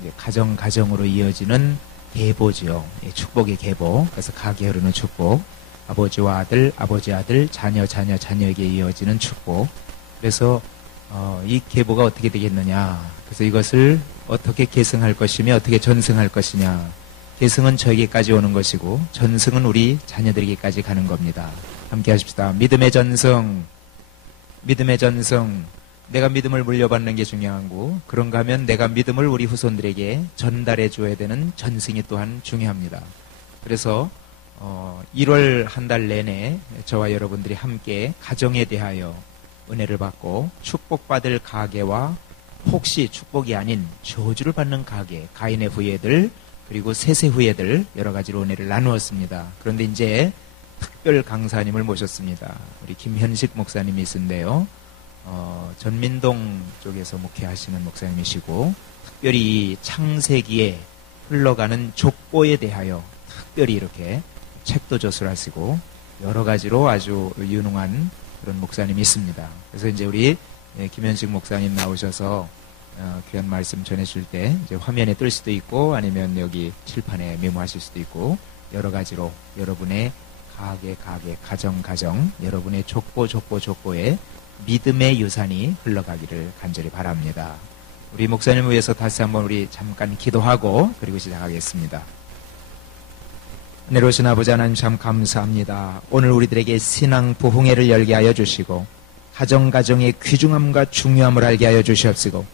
이제 가정으로 이어지는 계보죠. 축복의 계보. 그래서 가게 흐르는 축복. 아버지와 아들, 아버지 아들, 자녀 자녀에게 이어지는 축복. 그래서 이 계보가 어떻게 되겠느냐. 그래서 이것을 어떻게 계승할 것이며 어떻게 전승할 것이냐. 계승은 저에게까지 오는 것이고 전승은 우리 자녀들에게까지 가는 겁니다. 함께 하십시다. 믿음의 전승. 믿음의 전승. 내가 믿음을 물려받는 게 중요한 거고, 그런가 하면 내가 믿음을 우리 후손들에게 전달해 줘야 되는 전승이 또한 중요합니다. 그래서 1월 한 달 내내 저와 여러분들이 함께 가정에 대하여 은혜를 받고 축복받을 가계와 혹시 축복이 아닌 저주를 받는 가계, 가인의 후예들, 그리고 셋의 후예들 여러 가지로 은혜를 나누었습니다. 그런데 이제 특별 강사님을 모셨습니다. 우리 김현식 목사님이 있는데요. 전민동 쪽에서 목회하시는 목사님이시고, 특별히 창세기에 흘러가는 족보에 대하여 특별히 이렇게 책도 저술하시고 여러 가지로 아주 유능한 그런 목사님이 있습니다. 그래서 이제 우리 김현식 목사님 나오셔서 귀한 말씀 전해줄 때 이제 화면에 뜰 수도 있고 아니면 여기 칠판에 메모하실 수도 있고 여러 가지로 여러분의 가게, 가정, 여러분의 족보에 믿음의 유산이 흘러가기를 간절히 바랍니다. 우리 목사님을 위해서 다시 한번 우리 잠깐 기도하고 그리고 시작하겠습니다. 은혜로우신 아버지 하나님 참 감사합니다. 오늘 우리들에게 신앙 부흥회를 열게 하여 주시고 가정의 귀중함과 중요함을 알게 하여 주시옵시고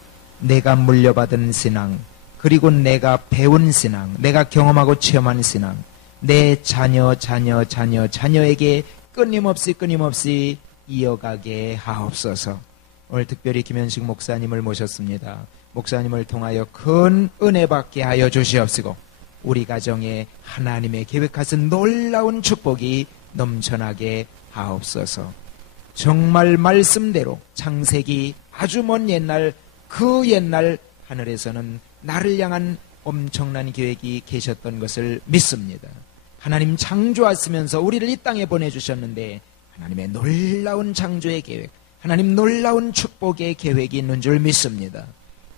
내가 물려받은 신앙 그리고 내가 배운 신앙 내가 경험하고 체험한 신앙 내 자녀에게 끊임없이 이어가게 하옵소서. 오늘 특별히 김현식 목사님을 모셨습니다. 목사님을 통하여 큰 은혜 받게 하여 주시옵시고 우리 가정에 하나님의 계획하신 놀라운 축복이 넘쳐나게 하옵소서. 정말 말씀대로 창세기 아주 먼 옛날 그 옛날 하늘에서는 나를 향한 엄청난 계획이 계셨던 것을 믿습니다. 하나님 창조하시면서 우리를 이 땅에 보내주셨는데 하나님의 놀라운 창조의 계획, 하나님 놀라운 축복의 계획이 있는 줄 믿습니다.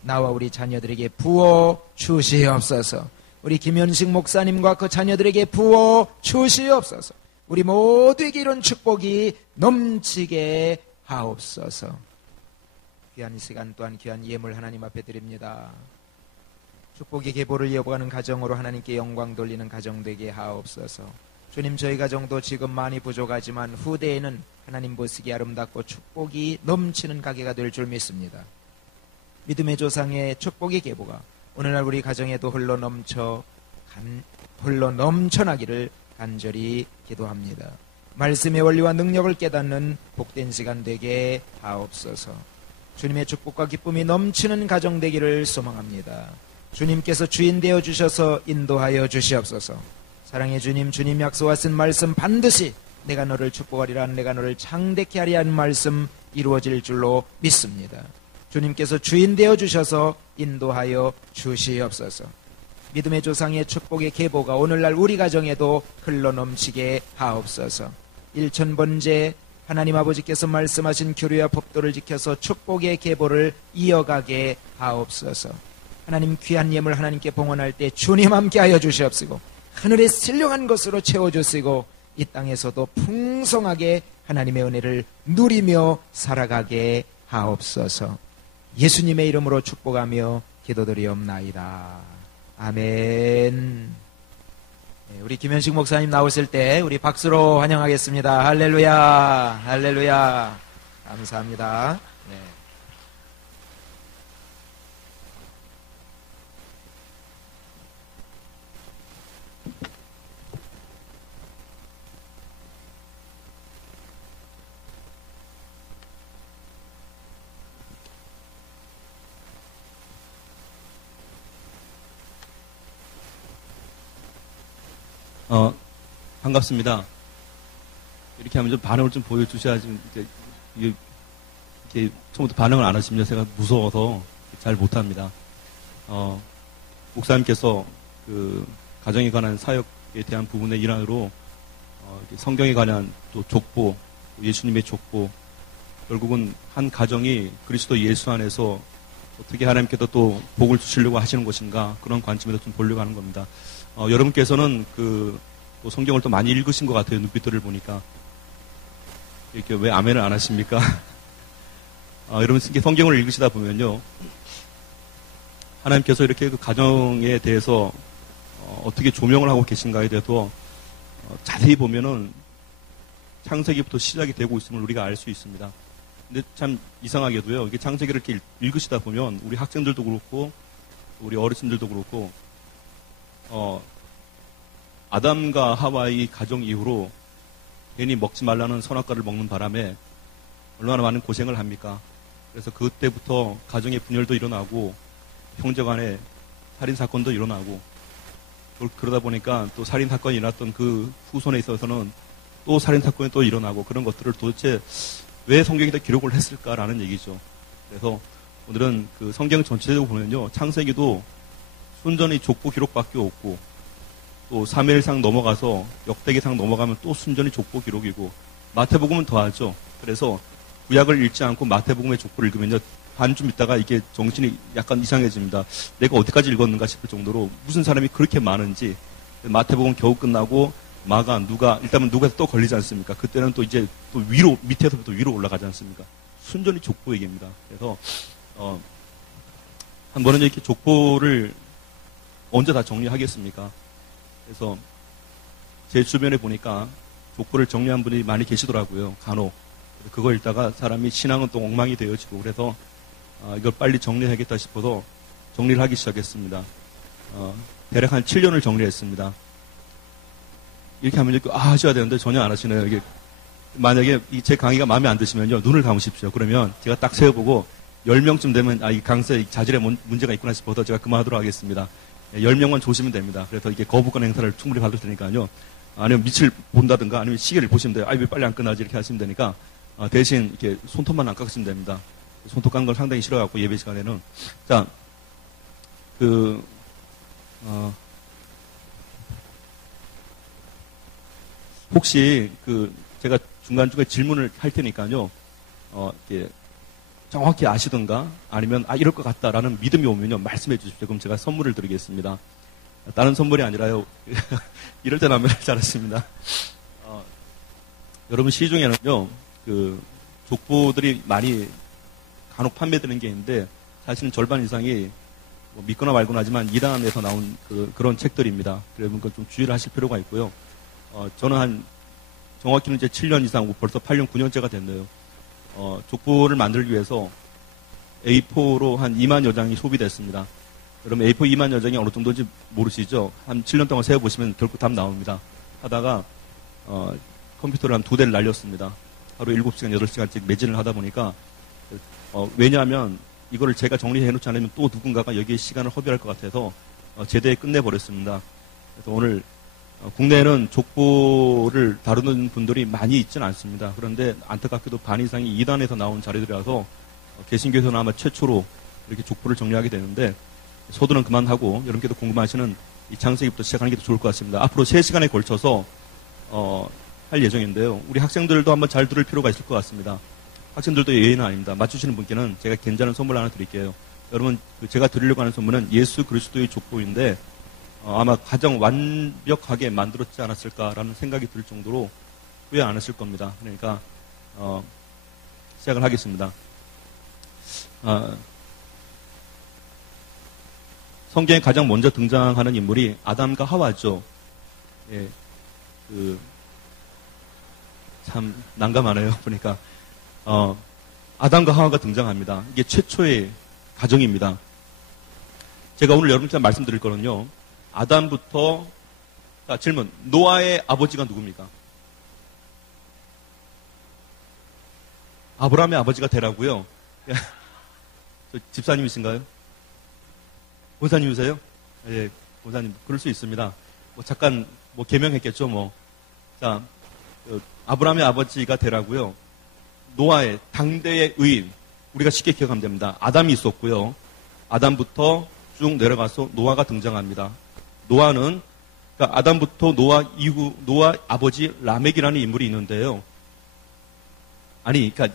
나와 우리 자녀들에게 부어 주시옵소서. 우리 김현식 목사님과 그 자녀들에게 부어 주시옵소서. 우리 모두에게 이런 축복이 넘치게 하옵소서. 귀한 시간 또한 귀한 예물 하나님 앞에 드립니다. 축복의 계보를 이어가는 가정으로 하나님께 영광 돌리는 가정 되게 하옵소서. 주님, 저희 가정도 지금 많이 부족하지만 후대에는 하나님 보시기에 아름답고 축복이 넘치는 가게가 될 줄 믿습니다. 믿음의 조상의 축복의 계보가 오늘날 우리 가정에도 흘러 넘쳐나기를 간절히 기도합니다. 말씀의 원리와 능력을 깨닫는 복된 시간 되게 하옵소서. 주님의 축복과 기쁨이 넘치는 가정 되기를 소망합니다. 주님께서 주인 되어 주셔서 인도하여 주시옵소서. 사랑의 주님, 주님 약속하신 말씀 반드시 내가 너를 축복하리라, 내가 너를 창대케 하리라 하는 말씀 이루어질 줄로 믿습니다. 주님께서 주인 되어 주셔서 인도하여 주시옵소서. 믿음의 조상의 축복의 계보가 오늘날 우리 가정에도 흘러넘치게 하옵소서. 일천번째 하나님 아버지께서 말씀하신 규례와 법도를 지켜서 축복의 계보를 이어가게 하옵소서. 하나님 귀한 예물 하나님께 봉헌할 때 주님 함께 하여 주시옵시고 하늘의 신령한 것으로 채워주시고 이 땅에서도 풍성하게 하나님의 은혜를 누리며 살아가게 하옵소서. 예수님의 이름으로 축복하며 기도드리옵나이다. 아멘. 우리 김현식 목사님 나오실 때 우리 박수로 환영하겠습니다. 할렐루야, 할렐루야. 감사합니다. 네. 반갑습니다. 이렇게 하면 좀 반응을 좀 보여주셔야지, 이렇게 처음부터 반응을 안 하시면 제가 무서워서 잘 못합니다. 목사님께서 그 가정에 관한 사역에 대한 부분의 일환으로 성경에 관한 또 족보, 예수님의 족보, 결국은 한 가정이 그리스도 예수 안에서 어떻게 하나님께서 또 복을 주시려고 하시는 것인가 그런 관점에서 좀 보려고 하는 겁니다. 여러분께서는 또 성경을 또 많이 읽으신 것 같아요. 눈빛들을 보니까. 이렇게 왜 아멘을 안 하십니까? 여러분 성경을 읽으시다 보면요. 하나님께서 이렇게 그 가정에 대해서 어떻게 조명을 하고 계신가에 대해서 자세히 보면은 창세기부터 시작이 되고 있음을 우리가 알 수 있습니다. 근데 참 이상하게도요. 이게 창세기를 이렇게 읽으시다 보면 우리 학생들도 그렇고 우리 어르신들도 그렇고 아담과 하와의 가정 이후로 괜히 먹지 말라는 선악과를 먹는 바람에 얼마나 많은 고생을 합니까? 그래서 그때부터 가정의 분열도 일어나고 형제간에 살인사건도 일어나고 그러다 보니까 또 살인사건이 일어났던 그 후손에 있어서는 또 살인사건이 또 일어나고 그런 것들을 도대체 왜 성경에다 기록을 했을까라는 얘기죠. 그래서 오늘은 그 성경 전체적으로 보면요. 창세기도 순전히 족보 기록밖에 없고 또 사무엘상 넘어가서 역대기상 넘어가면 또 순전히 족보 기록이고 마태복음은 더하죠. 그래서 구약을 읽지 않고 마태복음의 족보를 읽으면요. 반쯤 있다가 이게 정신이 약간 이상해집니다. 내가 어디까지 읽었는가 싶을 정도로 무슨 사람이 그렇게 많은지 마태복음 겨우 끝나고 마가 누가 일단은 누가 또 걸리지 않습니까? 그때는 또 이제 또 위로 밑에서부터 위로 올라가지 않습니까? 순전히 족보 얘기입니다. 그래서 한 번은 이렇게 족보를 언제 다 정리하겠습니까? 그래서 제 주변에 보니까 족보를 정리한 분이 많이 계시더라고요. 간혹. 그거 읽다가 사람이 신앙은 또 엉망이 되어지고 그래서 이걸 빨리 정리해야겠다 싶어서 정리를 하기 시작했습니다. 대략 한 7년을 정리했습니다. 이렇게 하면 하셔야 되는데 전혀 안 하시네요. 이게 만약에 제 강의가 마음에 안 드시면요. 눈을 감으십시오. 그러면 제가 딱 세어보고 10명쯤 되면 이 강사의 자질에 문제가 있구나 싶어서 제가 그만하도록 하겠습니다. 10명만 조시면 됩니다. 그래서 이게 거부권 행사를 충분히 받을 테니까요. 아니면 밑을 본다든가 아니면 시계를 보시면 돼요. 왜 빨리 안 끝나지 이렇게 하시면 되니까 대신 이렇게 손톱만 안 깎으시면 됩니다. 손톱 깎는 걸 상당히 싫어갖고 예배 시간에는. 자, 혹시 제가 중간중간에 질문을 할 테니까요. 이렇게 정확히 아시든가 아니면 이럴 것 같다라는 믿음이 오면요. 말씀해 주십시오. 그럼 제가 선물을 드리겠습니다. 다른 선물이 아니라요. 이럴 때 나면 잘했습니다. 여러분 시중에는요. 족보들이 많이 간혹 판매되는 게 있는데 사실은 절반 이상이 믿거나 말거나 하지만 이단에서 나온 그런 책들입니다. 여러분 그건 좀 주의를 하실 필요가 있고요. 저는 정확히는 이제 7년 이상, 벌써 8년, 9년째가 됐네요. 족보를 만들기 위해서 A4로 한 2만여 장이 소비됐습니다. 여러분 A4 2만여 장이 어느 정도인지 모르시죠? 한 7년 동안 세어보시면 결국 답 나옵니다. 하다가 컴퓨터를 한 2대를 날렸습니다. 하루 7시간, 8시간씩 매진을 하다 보니까 왜냐하면 이거를 제가 정리해놓지 않으면 또 누군가가 여기에 시간을 허비할 것 같아서 제대에 끝내버렸습니다. 그래서 오늘 국내에는 족보를 다루는 분들이 많이 있지는 않습니다. 그런데 안타깝게도 반 이상이 이단에서 나온 자료들이라서 개신교에서는 아마 최초로 이렇게 족보를 정리하게 되는데 서두는 그만하고 여러분께도 궁금하시는 이 창세기부터 시작하는 게 더 좋을 것 같습니다. 앞으로 3시간에 걸쳐서 할 예정인데요. 우리 학생들도 한번 잘 들을 필요가 있을 것 같습니다. 학생들도 예의는 아닙니다. 맞추시는 분께는 제가 괜찮은 선물 하나 드릴게요. 여러분 제가 드리려고 하는 선물은 예수 그리스도의 족보인데 아마 가장 완벽하게 만들었지 않았을까라는 생각이 들 정도로 후회 안 하실 겁니다. 그러니까 시작을 하겠습니다. 성경에 가장 먼저 등장하는 인물이 아담과 하와죠. 예, 참 난감하네요. 보니까 아담과 하와가 등장합니다. 이게 최초의 가정입니다. 제가 오늘 여러분께 말씀드릴 거는요. 아담부터 질문. 노아의 아버지가 누굽니까? 아브라함의 아버지가 되라고요. 집사님이신가요? 본사님이세요? 예, 본사님. 그럴 수 있습니다. 잠깐 개명했겠죠. 자, 아브라함의 아버지가 되라고요. 노아의 당대의 의인. 우리가 쉽게 기억하면 됩니다. 아담이 있었고요. 아담부터 쭉 내려가서 노아가 등장합니다. 노아는 그러니까 아담부터 노아 이후 노아 아버지 라멕이라는 인물이 있는데요. 그러니까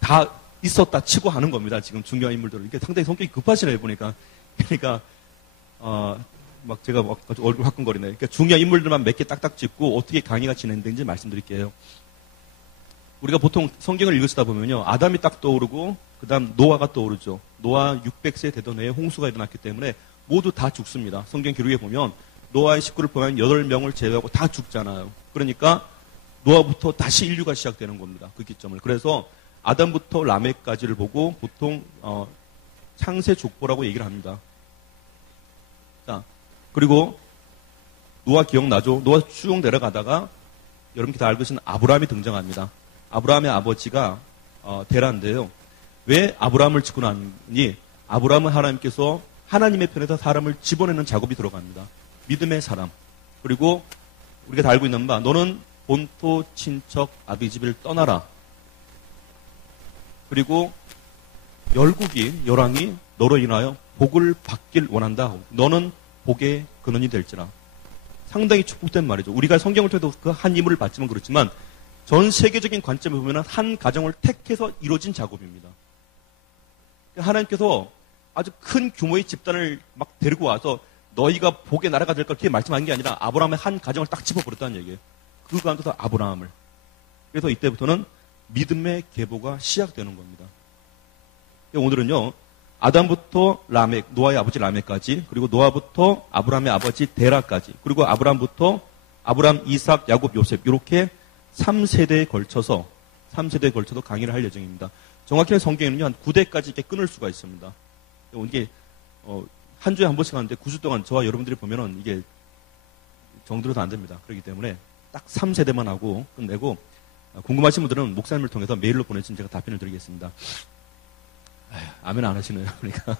다 있었다 치고 하는 겁니다. 지금 중요한 인물들은. 이렇게 상당히 성격이 급하시네요, 보니까. 그러니까, 막 제가 막 얼굴 화끈거리네. 그러니까 중요한 인물들만 몇 개 딱딱 짚고 어떻게 강의가 진행되는지 말씀드릴게요. 우리가 보통 성경을 읽으시다 보면요. 아담이 딱 떠오르고, 그 다음 노아가 떠오르죠. 노아 600세 되던 해에 홍수가 일어났기 때문에 모두 다 죽습니다. 성경 기록에 보면 노아의 식구를 보면 8명을 제외하고 다 죽잖아요. 그러니까 노아부터 다시 인류가 시작되는 겁니다. 그 기점을. 그래서 아담부터 라멕까지를 보고 보통 창세 족보라고 얘기를 합니다. 자, 그리고 노아 기억나죠? 노아 쭉 내려가다가 여러분이 다 알고 계신 아브라함이 등장합니다. 아브라함의 아버지가 데라인데요. 왜 아브라함을 짓고 나니? 아브라함은 하나님께서 하나님의 편에서 사람을 집어내는 작업이 들어갑니다. 믿음의 사람. 그리고 우리가 다 알고 있는 바, 너는 본토 친척 아비집을 떠나라. 그리고 열왕이 너로 인하여 복을 받길 원한다. 너는 복의 근원이 될지라. 상당히 축복된 말이죠. 우리가 성경을 통해서 그 한 인물을 봤지만 그렇지만 전 세계적인 관점에 보면 한 가정을 택해서 이루어진 작업입니다. 하나님께서 아주 큰 규모의 집단을 막 데리고 와서 너희가 복의 나라가 될 걸 그렇게 말씀한 게 아니라 아브라함의 한 가정을 딱 집어버렸다는 얘기예요. 그 가운데서 아브라함을. 그래서 이때부터는 믿음의 계보가 시작되는 겁니다. 오늘은요. 아담부터 라멕, 노아의 아버지 라멕까지, 그리고 노아부터 아브라함의 아버지 데라까지, 그리고 아브라함부터 아브라함, 이삭, 야곱, 요셉 이렇게 3세대에 걸쳐서 강의를 할 예정입니다. 정확히는 성경에는요. 한 9대까지 이렇게 끊을 수가 있습니다. 이게 한 주에 한 번씩 하는데 9주 동안 저와 여러분들이 보면은 이게 정들어도 안 됩니다. 그렇기 때문에 딱 3세대만 하고 끝내고 궁금하신 분들은 목사님을 통해서 메일로 보내주시면 제가 답변을 드리겠습니다. 아멘 안 하시네요. 그러니까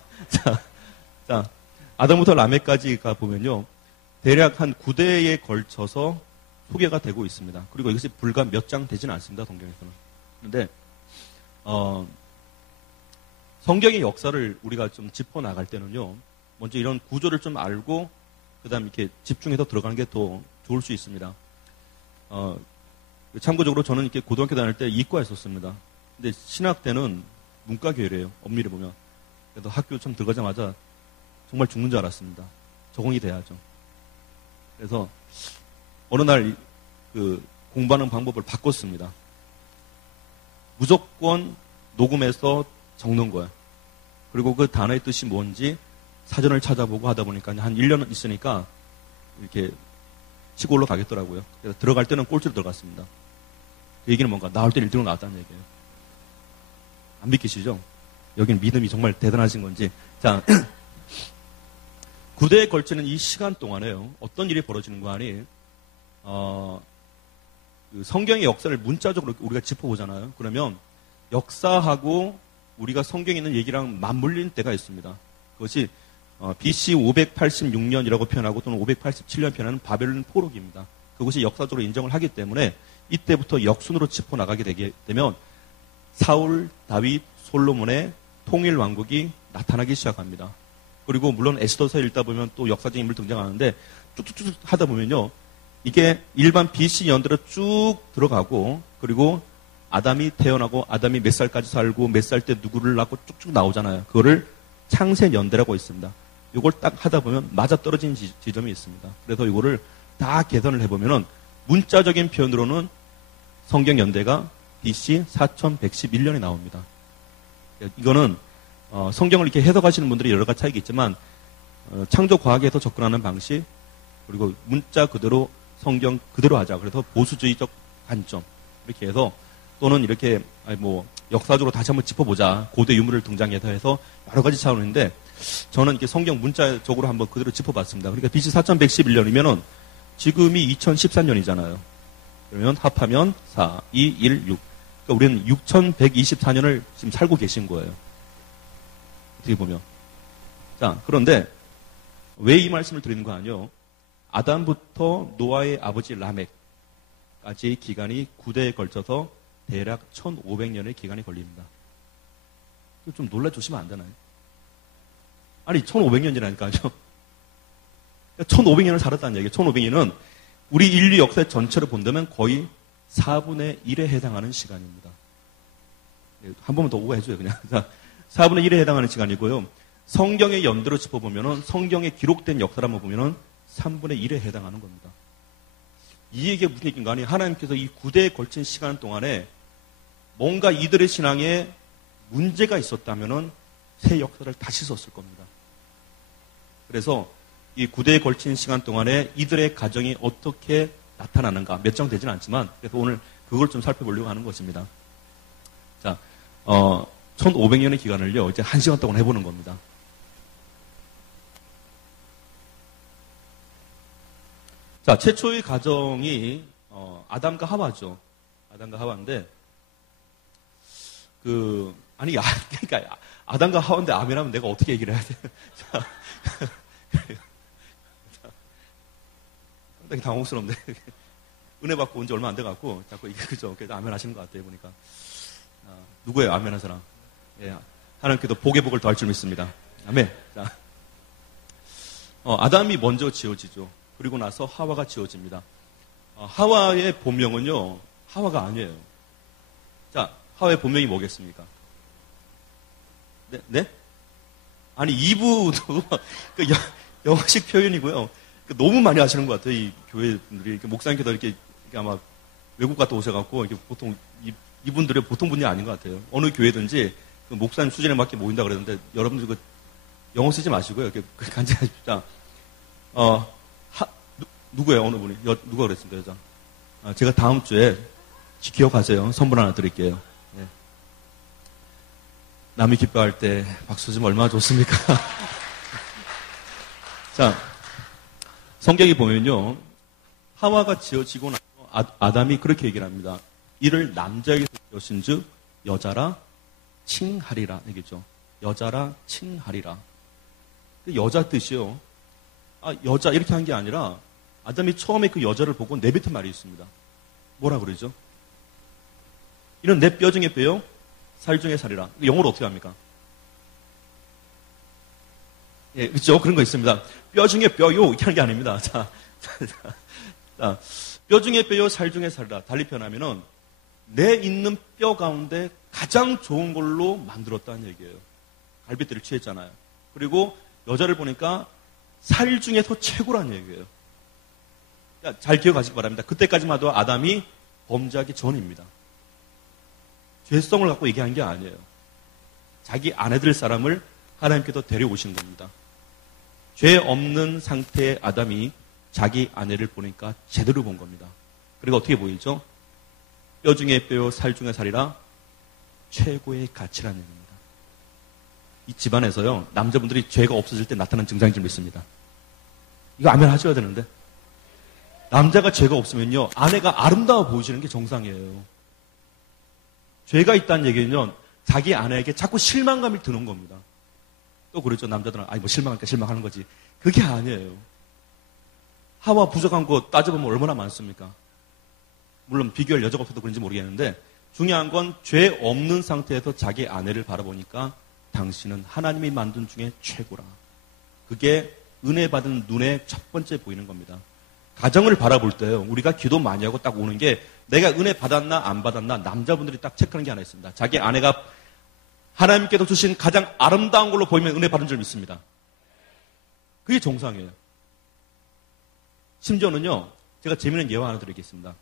자 아담부터 라멕까지가 보면요. 대략 한 9대에 걸쳐서 소개가 되고 있습니다. 그리고 이것이 불과 몇 장 되지는 않습니다. 성경에서는. 그런데 성경의 역사를 우리가 좀 짚어나갈 때는요. 먼저 이런 구조를 좀 알고 그 다음 이렇게 집중해서 들어가는 게 더 좋을 수 있습니다. 참고적으로 저는 이렇게 고등학교 다닐 때 이과였었습니다. 근데 신학 때는 문과교회래요. 엄밀히 보면. 그래서 학교 좀 들어가자마자 정말 죽는 줄 알았습니다. 적응이 돼야죠. 그래서 어느 날 그 공부하는 방법을 바꿨습니다. 무조건 녹음해서 적는 거예요. 그리고 그 단어의 뜻이 뭔지 사전을 찾아보고 하다 보니까 한 1년 있으니까 이렇게 치고 올라가겠더라고요. 그래서 들어갈 때는 꼴찌로 들어갔습니다. 그 얘기는 뭔가 나올 때 1등으로 나왔다는 얘기예요. 안 믿기시죠? 여기는 믿음이 정말 대단하신 건지. 자, 9대에 걸치는 이 시간 동안에요. 어떤 일이 벌어지는 거 아니? 그 성경의 역사를 문자적으로 우리가 짚어보잖아요. 그러면 역사하고 우리가 성경에 있는 얘기랑 맞물리는 때가 있습니다. 그것이 BC 586년이라고 표현하고 또는 587년 표현하는 바벨론 포로기입니다. 그것이 역사적으로 인정을 하기 때문에 이때부터 역순으로 짚어나가게 되게 되면 사울, 다윗, 솔로몬의 통일 왕국이 나타나기 시작합니다. 그리고 물론 에스더서 읽다 보면 또 역사적인 인물 등장하는데 쭉쭉쭉 하다 보면요. 이게 일반 BC 연대로 쭉 들어가고 그리고 아담이 태어나고 아담이 몇 살까지 살고 몇 살 때 누구를 낳고 쭉쭉 나오잖아요. 그거를 창세 연대라고 있습니다. 이걸 딱 하다 보면 맞아떨어진 지점이 있습니다. 그래서 이거를 다 계산을 해보면은 문자적인 표현으로는 성경 연대가 BC 4111년에 나옵니다. 이거는 성경을 이렇게 해석하시는 분들이 여러 가지 차이가 있지만 창조 과학에서 접근하는 방식 그리고 문자 그대로 성경 그대로 하자. 그래서 보수주의적 관점 이렇게 해서 또는 이렇게 뭐 역사적으로 다시 한번 짚어보자. 고대 유물을 등장해서 해서 여러 가지 차원인데 저는 이렇게 성경 문자적으로 한번 그대로 짚어봤습니다. 그러니까 BC 4111년이면은 지금이 2014년이잖아요. 그러면 합하면 4, 2, 1, 6. 그러니까 우리는 6124년을 지금 살고 계신 거예요. 어떻게 보면. 자, 그런데 왜 이 말씀을 드리는 거 아니요? 아담부터 노아의 아버지 라멕까지의 기간이 9대에 걸쳐서 대략 1500년의 기간이 걸립니다. 좀 놀라주시면 안 되나요? 아니, 1500년이라니까요. 1500년을 살았다는 얘기예요. 1500년은 우리 인류 역사 전체를 본다면 거의 4분의 1에 해당하는 시간입니다. 한 번만 더 오해해줘요, 그냥. 자, 4분의 1에 해당하는 시간이고요. 성경의 연대로 짚어보면은, 성경에 기록된 역사를 한번 보면은 3분의 1에 해당하는 겁니다. 이 얘기가 무슨 얘기인가 하니, 하나님께서 이 구대에 걸친 시간 동안에 뭔가 이들의 신앙에 문제가 있었다면은 새 역사를 다시 썼을 겁니다. 그래서 이 구대에 걸친 시간 동안에 이들의 가정이 어떻게 나타나는가, 몇 장 되지는 않지만, 그래서 오늘 그걸 좀 살펴보려고 하는 것입니다. 자, 1500년의 기간을요, 이제 1시간 동안 해보는 겁니다. 자, 최초의 가정이, 아담과 하와죠. 아담과 하와인데, 그러니까, 아담과 하와인데 아멘하면 내가 어떻게 얘기를 해야 돼? 자, 상당히 당혹스럽네. 은혜 받고 온 지 얼마 안 돼갖고, 자꾸 이게 그죠? 그래서 아멘 하시는 것 같아요, 보니까. 누구예요, 아멘 한 사람? 예, 하나님께도 복의 복을 더할 줄 믿습니다. 아멘. 자, 아담이 먼저 지어지죠. 그리고 나서 하와가 지어집니다. 하와의 본명은요, 하와가 아니에요. 자, 하와의 본명이 뭐겠습니까? 네? 아니, 이브도, 영어식 표현이고요. 너무 많이 하시는 것 같아요, 이 교회 분들이. 목사님께서 이렇게 아마 외국 갔다 오셔갖고, 이렇게 보통, 이분들이 보통 분이 아닌 것 같아요. 어느 교회든지 목사님 수준에 맞게 모인다 그러는데, 여러분들 영어 쓰지 마시고요. 이렇게 간직하십시오. 누구예요, 어느 분이? 누가 그랬습니까, 여자? 제가 다음 주에 기억하세요. 선물 하나 드릴게요. 네. 남이 기뻐할 때 박수 좀 얼마나 좋습니까? 자, 성경이 보면요, 하와가 지어지고 나서 아담이 그렇게 얘기를 합니다. 이를 남자에게서 지으신즉 여자라 칭하리라 얘기죠. 여자라 칭하리라. 여자 뜻이요. 여자 이렇게 한 게 아니라 아담이 처음에 그 여자를 보고 내뱉은 말이 있습니다. 뭐라 그러죠? 이는 내 뼈 중에 뼈요, 살 중에 살이라. 영어로 어떻게 합니까? 예, 그렇죠. 그런 거 있습니다. 뼈 중에 뼈요 이렇게 하는 게 아닙니다. 자, 뼈 중에 뼈요, 살 중에 살이라. 달리 표현하면은 내 있는 뼈 가운데 가장 좋은 걸로 만들었다는 얘기예요. 갈비뼈를 취했잖아요. 그리고 여자를 보니까 살 중에서 최고라는 얘기예요. 잘 기억하시기 바랍니다. 그때까지만 해도 아담이 범죄하기 전입니다. 죄성을 갖고 얘기한 게 아니에요. 자기 아내 될 사람을 하나님께서 데려오신 겁니다. 죄 없는 상태의 아담이 자기 아내를 보니까 제대로 본 겁니다. 그리고 어떻게 보이죠? 뼈 중에 뼈요, 살 중에 살이라 최고의 가치라는 얘기입니다. 이 집안에서요, 남자분들이 죄가 없어질 때 나타나는 증상이 좀 있습니다. 이거 아멘 하셔야 되는데. 남자가 죄가 없으면요, 아내가 아름다워 보이시는 게 정상이에요. 죄가 있다는 얘기는요, 자기 아내에게 자꾸 실망감이 드는 겁니다. 또 그러죠, 남자들은. 뭐 실망하니까 실망하는 거지. 그게 아니에요. 하와 부족한 거 따져보면 얼마나 많습니까? 물론 비교할 여자가 없어도 그런지 모르겠는데, 중요한 건 죄 없는 상태에서 자기 아내를 바라보니까 당신은 하나님이 만든 중에 최고라. 그게 은혜 받은 눈에 첫 번째 보이는 겁니다. 가정을 바라볼 때요, 우리가 기도 많이 하고 딱 오는 게 내가 은혜 받았나 안 받았나 남자분들이 딱 체크하는 게 하나 있습니다. 자기 아내가 하나님께서 주신 가장 아름다운 걸로 보이면 은혜 받은 줄 믿습니다. 그게 정상이에요. 심지어는요, 제가 재미있는 예화 하나 드리겠습니다.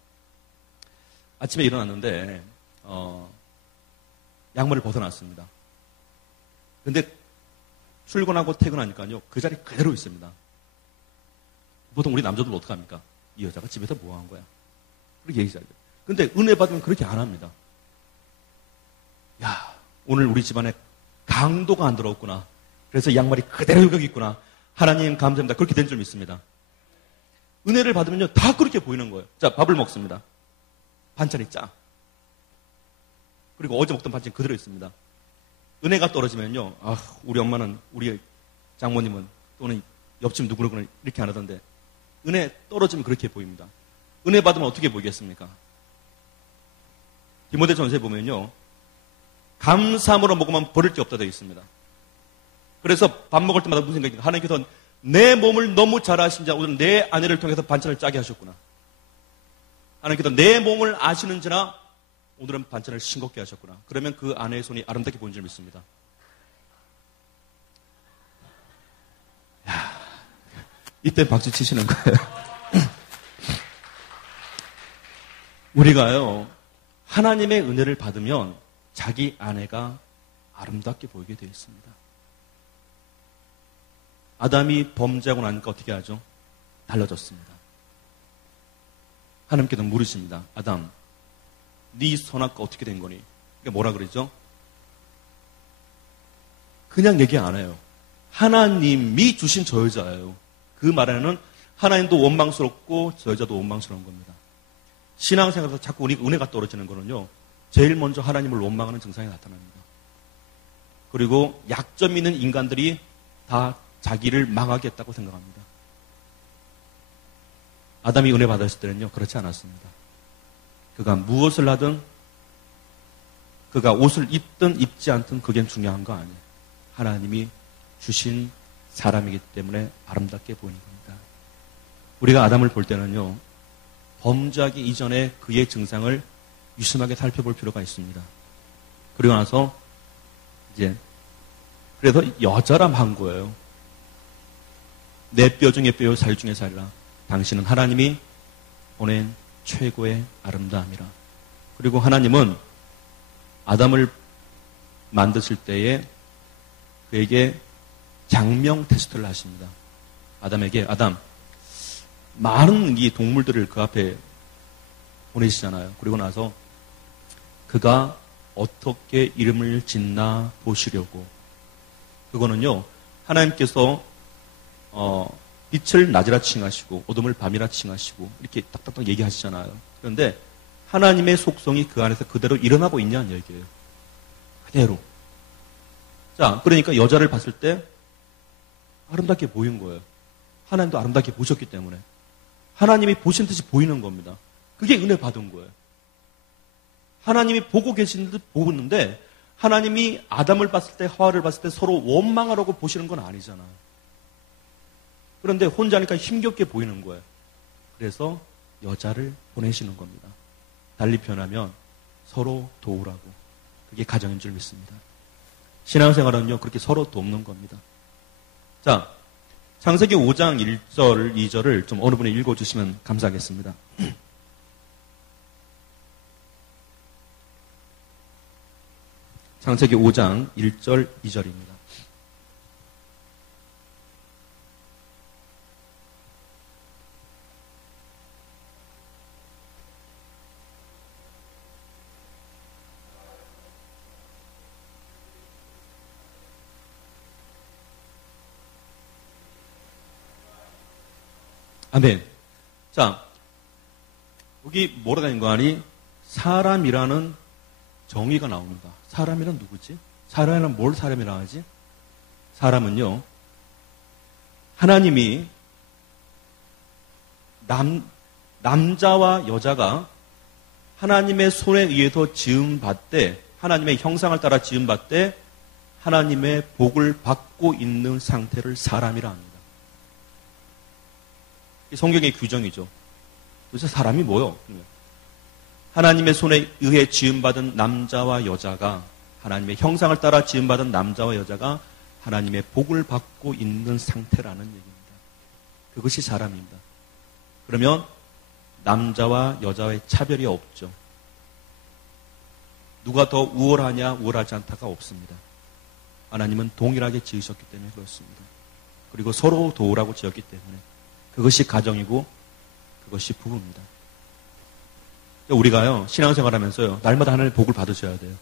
아침에 일어났는데 양말을 벗어놨습니다. 근데 출근하고 퇴근하니까요, 그 자리 그대로 있습니다. 보통 우리 남자들 어떡합니까? 이 여자가 집에서 뭐 한 거야? 그렇게 얘기하죠. 근데 은혜 받으면 그렇게 안 합니다. 야, 오늘 우리 집안에 강도가 안 들어왔구나. 그래서 양말이 그대로 여기 있구나. 하나님 감사합니다. 그렇게 된 줄 믿습니다. 은혜를 받으면요, 다 그렇게 보이는 거예요. 자, 밥을 먹습니다. 반찬이 짜. 그리고 어제 먹던 반찬이 그대로 있습니다. 은혜가 떨어지면요, 우리 엄마는, 우리 장모님은, 또는 옆집 누구는 이렇게 안 하던데, 은혜 떨어지면 그렇게 보입니다. 은혜 받으면 어떻게 보이겠습니까? 디모데전서에 보면요, 감사함으로 먹으면 버릴 게 없다 되어 있습니다. 그래서 밥 먹을 때마다 무슨 생각인가? 하나님께서 내 몸을 너무 잘 아신자, 오늘 내 아내를 통해서 반찬을 짜게 하셨구나. 하나님께서 내 몸을 아시는지나 오늘은 반찬을 싱겁게 하셨구나. 그러면 그 아내의 손이 아름답게 보이는 줄 믿습니다. 야, 이때 박수 치시는 거예요. 우리가요, 하나님의 은혜를 받으면 자기 아내가 아름답게 보이게 되어 있습니다. 아담이 범죄하고 나니까 어떻게 하죠? 달라졌습니다. 하나님께서 물으십니다. 아담, 네 선악과 어떻게 된 거니? 그게 뭐라 그러죠? 그냥 얘기 안 해요. 하나님이 주신 저 여자예요. 그 말에는 하나님도 원망스럽고 저 여자도 원망스러운 겁니다. 신앙생활에서 자꾸 은혜가 떨어지는 거는요, 제일 먼저 하나님을 원망하는 증상이 나타납니다. 그리고 약점 있는 인간들이 다 자기를 망하게 했다고 생각합니다. 아담이 은혜 받았을 때는요, 그렇지 않았습니다. 그가 무엇을 하든, 그가 옷을 입든 입지 않든 그게 중요한 거 아니에요. 하나님이 주신 사람이기 때문에 아름답게 보이는 겁니다. 우리가 아담을 볼 때는요, 범죄하기 이전에 그의 증상을 유심하게 살펴볼 필요가 있습니다. 그리고 나서 이제 그래서 여자람 한 거예요. 내 뼈 중에 뼈요 살 중에 살이라. 당신은 하나님이 보낸 최고의 아름다움이라. 그리고 하나님은 아담을 만드실 때에 그에게 장명 테스트를 하십니다. 아담에게 아담, 많은 이 동물들을 그 앞에 보내시잖아요. 그리고 나서 그가 어떻게 이름을 짓나 보시려고. 그거는요, 하나님께서 빛을 낮이라 칭하시고 어둠을 밤이라 칭하시고 이렇게 딱딱딱 얘기하시잖아요. 그런데 하나님의 속성이 그 안에서 그대로 일어나고 있냐는 얘기예요. 그대로. 자, 그러니까 여자를 봤을 때 아름답게 보인 거예요. 하나님도 아름답게 보셨기 때문에. 하나님이 보신 듯이 보이는 겁니다. 그게 은혜 받은 거예요. 하나님이 보고 계신 듯 보는데 하나님이 아담을 봤을 때, 하와를 봤을 때 서로 원망하라고 보시는 건 아니잖아요. 그런데 혼자니까 힘겹게 보이는 거예요. 그래서 여자를 보내시는 겁니다. 달리 표현하면 서로 도우라고. 그게 가정인 줄 믿습니다. 신앙생활은요, 그렇게 서로 돕는 겁니다. 자, 창세기 5장 1절, 2절을 좀 어느 분이 읽어주시면 감사하겠습니다. 창세기 5장 1절, 2절입니다. 아멘. 자, 여기 뭐라고 하는 거 아니? 사람이라는 정의가 나옵니다. 사람이란 누구지? 사람이란 뭘 사람이라 하지? 사람은요, 하나님이 남자와 여자가 하나님의 손에 의해서 지음받되, 하나님의 형상을 따라 지음받되 하나님의 복을 받고 있는 상태를 사람이라 합니다. 성경의 규정이죠. 도대체 사람이 뭐요? 하나님의 손에 의해 지음받은 남자와 여자가, 하나님의 형상을 따라 지음받은 남자와 여자가 하나님의 복을 받고 있는 상태라는 얘기입니다. 그것이 사람입니다. 그러면 남자와 여자의 차별이 없죠. 누가 더 우월하냐, 우월하지 않다가 없습니다. 하나님은 동일하게 지으셨기 때문에 그렇습니다. 그리고 서로 도우라고 지었기 때문에 그것이 가정이고 그것이 부부입니다. 우리가요, 신앙생활 하면서요, 날마다 하나님의 복을 받으셔야 돼요.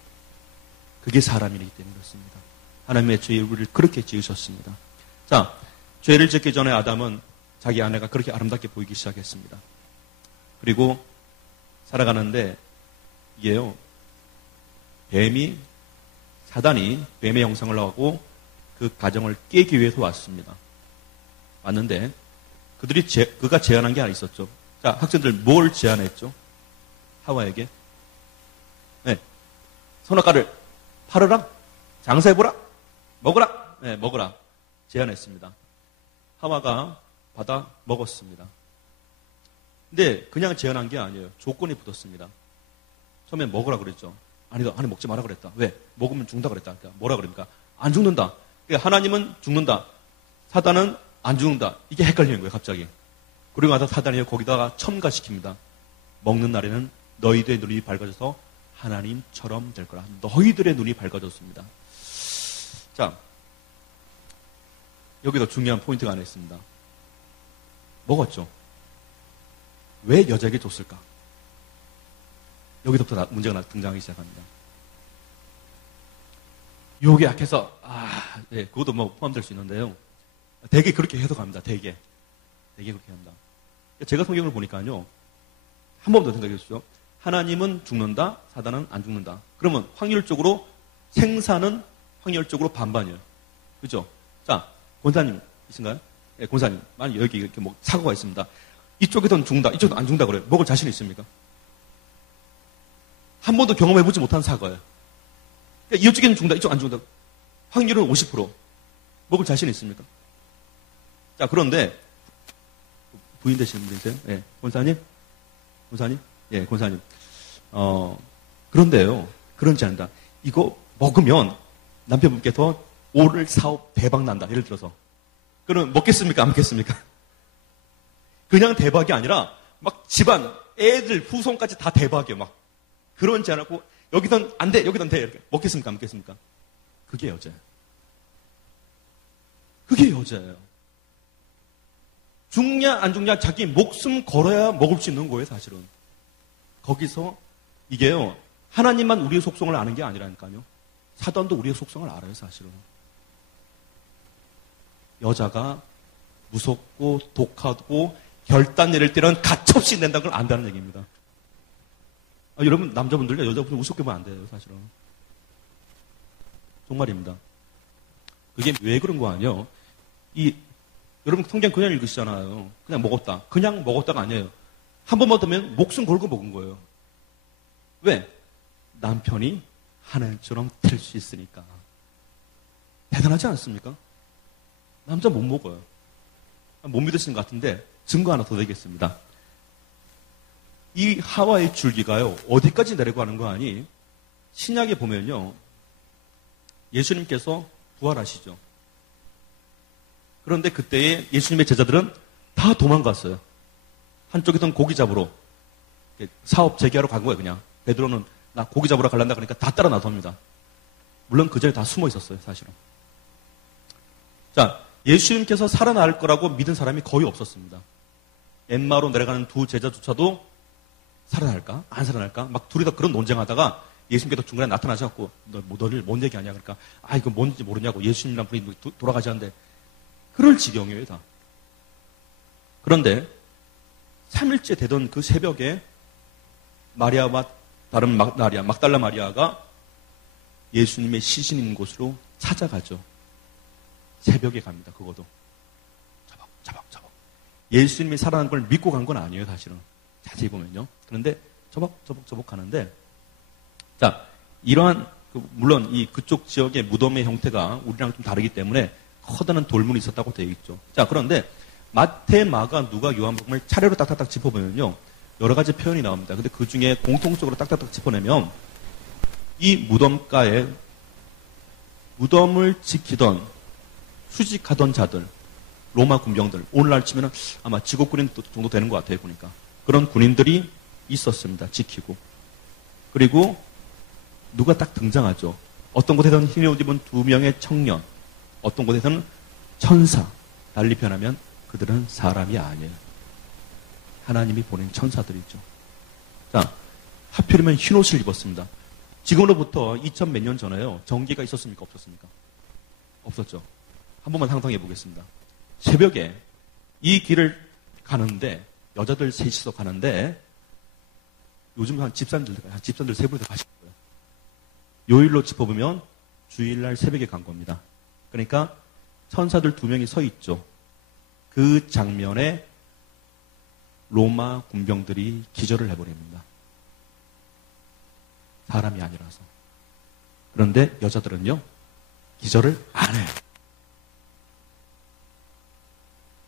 그게 사람이기 때문에 그렇습니다. 하나님의 죄에 우리를 그렇게 지으셨습니다. 자, 죄를 짓기 전에 아담은 자기 아내가 그렇게 아름답게 보이기 시작했습니다. 그리고 살아가는데 이게요, 사단이 뱀의 형상을 하고 그 가정을 깨기 위해서 왔습니다. 왔는데 그가 제안한 게 하나 있었죠. 자, 학생들 뭘 제안했죠? 하와에게. 네. 선악과를 팔으라, 장사해보라, 먹으라, 네, 먹으라. 제안했습니다. 하와가 받아 먹었습니다. 근데 그냥 제안한 게 아니에요. 조건이 붙었습니다. 처음에 먹으라 그랬죠. 아니 먹지 마라 그랬다. 왜? 먹으면 죽는다 그랬다. 그러니까 뭐라 그럽니까? 안 죽는다. 그러니까 하나님은 죽는다. 사단은 안 죽는다. 이게 헷갈리는 거예요, 갑자기. 그리고 나서 사단이 거기다가 첨가시킵니다. 먹는 날에는 너희들의 눈이 밝아져서 하나님처럼 될 거라. 너희들의 눈이 밝아졌습니다. 자, 여기서 중요한 포인트가 하나 있습니다. 먹었죠. 왜 여자에게 줬을까? 여기서부터 문제가 등장하기 시작합니다. 유혹에 약해서, 네, 그것도 뭐 포함될 수 있는데요. 되게 그렇게 해석합니다. 되게 그렇게 합니다. 제가 성경을 보니까요, 한 번 더 생각해 주십시오. 하나님은 죽는다, 사단은 안 죽는다. 그러면 확률적으로 생사는 확률적으로 반반이에요. 그죠? 자, 권사님 있은가요? 네, 권사님. 만약 여기 이렇게 뭐 사고가 있습니다. 이쪽에서는 죽는다, 이쪽은 안 죽는다 그래요. 먹을 자신 있습니까? 한 번도 경험해보지 못한 사고예요. 그러니까 이쪽에는 죽는다, 이쪽 안 죽는다. 확률은 50%. 먹을 자신 있습니까? 자, 그런데 부인 되시는 분이세요? 네, 권사님? 예, 권사님. 그런데요, 그런지 않다. 이거 먹으면 남편분께서 오늘 사업 대박 난다. 예를 들어서. 그럼 먹겠습니까? 안 먹겠습니까? 그냥 대박이 아니라 막 집안, 애들, 후손까지 다 대박이에요. 막. 그런지 않고 여기선 안 돼, 여기선 돼. 이렇게. 먹겠습니까? 안 먹겠습니까? 그게 여자예요. 그게 여자예요. 죽냐 안 죽냐 자기 목숨 걸어야 먹을 수 있는 거예요, 사실은. 거기서 이게요, 하나님만 우리의 속성을 아는 게 아니라니까요. 사단도 우리의 속성을 알아요, 사실은. 여자가 무섭고 독하고 결단 내릴 때는 가차없이 낸다는 걸 안다는 얘기입니다. 여러분, 남자분들요, 여자분들 우습게 보면 안 돼요, 사실은. 정말입니다. 그게 왜 그런 거 아니에요? 여러분 성경 그냥 읽으시잖아요. 그냥 먹었다. 그냥 먹었다가 아니에요. 한 번만 더면 목숨 걸고 먹은 거예요. 왜? 남편이 하나님처럼 될 수 있으니까. 대단하지 않습니까? 남자 못 먹어요. 못 믿으시는 것 같은데 증거 하나 더 드리겠습니다. 이 하와의 줄기가요, 어디까지 내려가는 거 아니? 신약에 보면요, 예수님께서 부활하시죠. 그런데 그때에 예수님의 제자들은 다 도망갔어요. 한쪽에서는 고기 잡으러, 사업 재개하러 간 거예요, 그냥. 베드로는 나 고기 잡으러 가려다 그러니까 다 따라 나섭니다. 물론 그 전에 다 숨어 있었어요, 사실은. 자, 예수님께서 살아날 거라고 믿은 사람이 거의 없었습니다. 엠마로 내려가는 두 제자조차도 살아날까? 안 살아날까? 막 둘이 다 그런 논쟁하다가 예수님께서 중간에 나타나셔갖고 너를 뭔 얘기하냐 그러니까 이거 뭔지 모르냐고 예수님이란 분이 돌아가지 않는데 그럴 지경이에요, 다. 그런데 3일째 되던 그 새벽에 마리아와 다른 막달라 마리아가 예수님의 시신 있는 곳으로 찾아가죠. 새벽에 갑니다. 그것도. 저벅. 예수님이 살아난 걸 믿고 간 건 아니에요, 사실은. 자세히 보면요. 그런데 저벅 가는데, 자, 이러한, 물론 그쪽 지역의 무덤의 형태가 우리랑 좀 다르기 때문에 커다란 돌문이 있었다고 되어 있죠. 자, 그런데 마태, 마가, 누가, 요한복음을 차례로 딱딱딱 짚어보면요, 여러 가지 표현이 나옵니다. 근데 그 중에 공통적으로 딱딱딱 짚어내면 이 무덤가에 무덤을 지키던 수직하던 자들, 로마 군병들, 오늘날 치면은 아마 직업군인 정도 되는 것 같아요, 보니까. 그런 군인들이 있었습니다. 지키고. 그리고 누가 딱 등장하죠. 어떤 곳에서는 흰 옷 입은 2명의 청년, 어떤 곳에서는 천사. 달리 표현하면 그들은 사람이 아니에요. 하나님이 보낸 천사들이죠. 자, 하필이면 흰 옷을 입었습니다. 지금으로부터 2000 몇 년 전에요. 전기가 있었습니까? 없었습니까? 없었죠. 한 번만 상상해 보겠습니다. 새벽에 이 길을 가는데, 여자들 셋이서 가는데, 요즘 한 집사님들 세 분이서 가실 거예요. 요일로 짚어보면 주일날 새벽에 간 겁니다. 그러니까 천사들 2명이 서 있죠. 그 장면에 로마 군병들이 기절을 해버립니다. 사람이 아니라서. 그런데 여자들은요, 기절을 안 해요.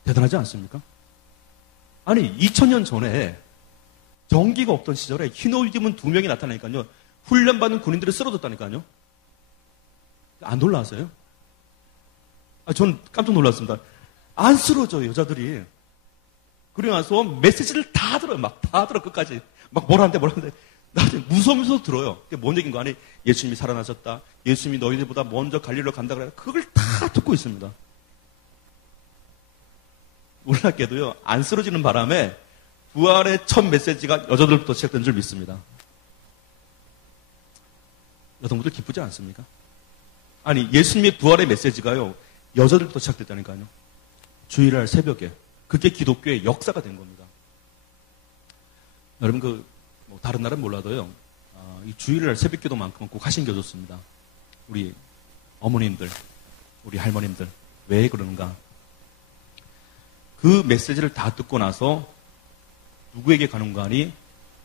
대단하지 않습니까? 아니, 2000년 전에 경기가 없던 시절에 흰 옷 입은 2명이 나타나니까요. 훈련받은 군인들이 쓰러졌다니까요. 안 놀라세요? 저는 깜짝 놀랐습니다. 안 쓰러져요, 여자들이. 그리고 나서 메시지를 다 들어요. 막 다 들어, 끝까지. 막 뭐라는데. 나한테 무서우면서 들어요. 그게 뭔 얘기인 거 아니? 예수님이 살아나셨다. 예수님이 너희들보다 먼저 갈릴리로 간다 그래. 그걸 다 듣고 있습니다. 놀랍게도요, 안 쓰러지는 바람에 부활의 첫 메시지가 여자들부터 시작된 줄 믿습니다. 여성분들 기쁘지 않습니까? 아니, 예수님의 부활의 메시지가요, 여자들부터 시작됐다니까요. 주일날 새벽에. 그게 기독교의 역사가 된 겁니다. 여러분, 다른 나라는 몰라도요, 이 주일날 새벽 기도만큼은 꼭 하신 게 좋습니다. 우리 어머님들, 우리 할머님들, 왜 그러는가? 그 메시지를 다 듣고 나서 누구에게 가는가 하니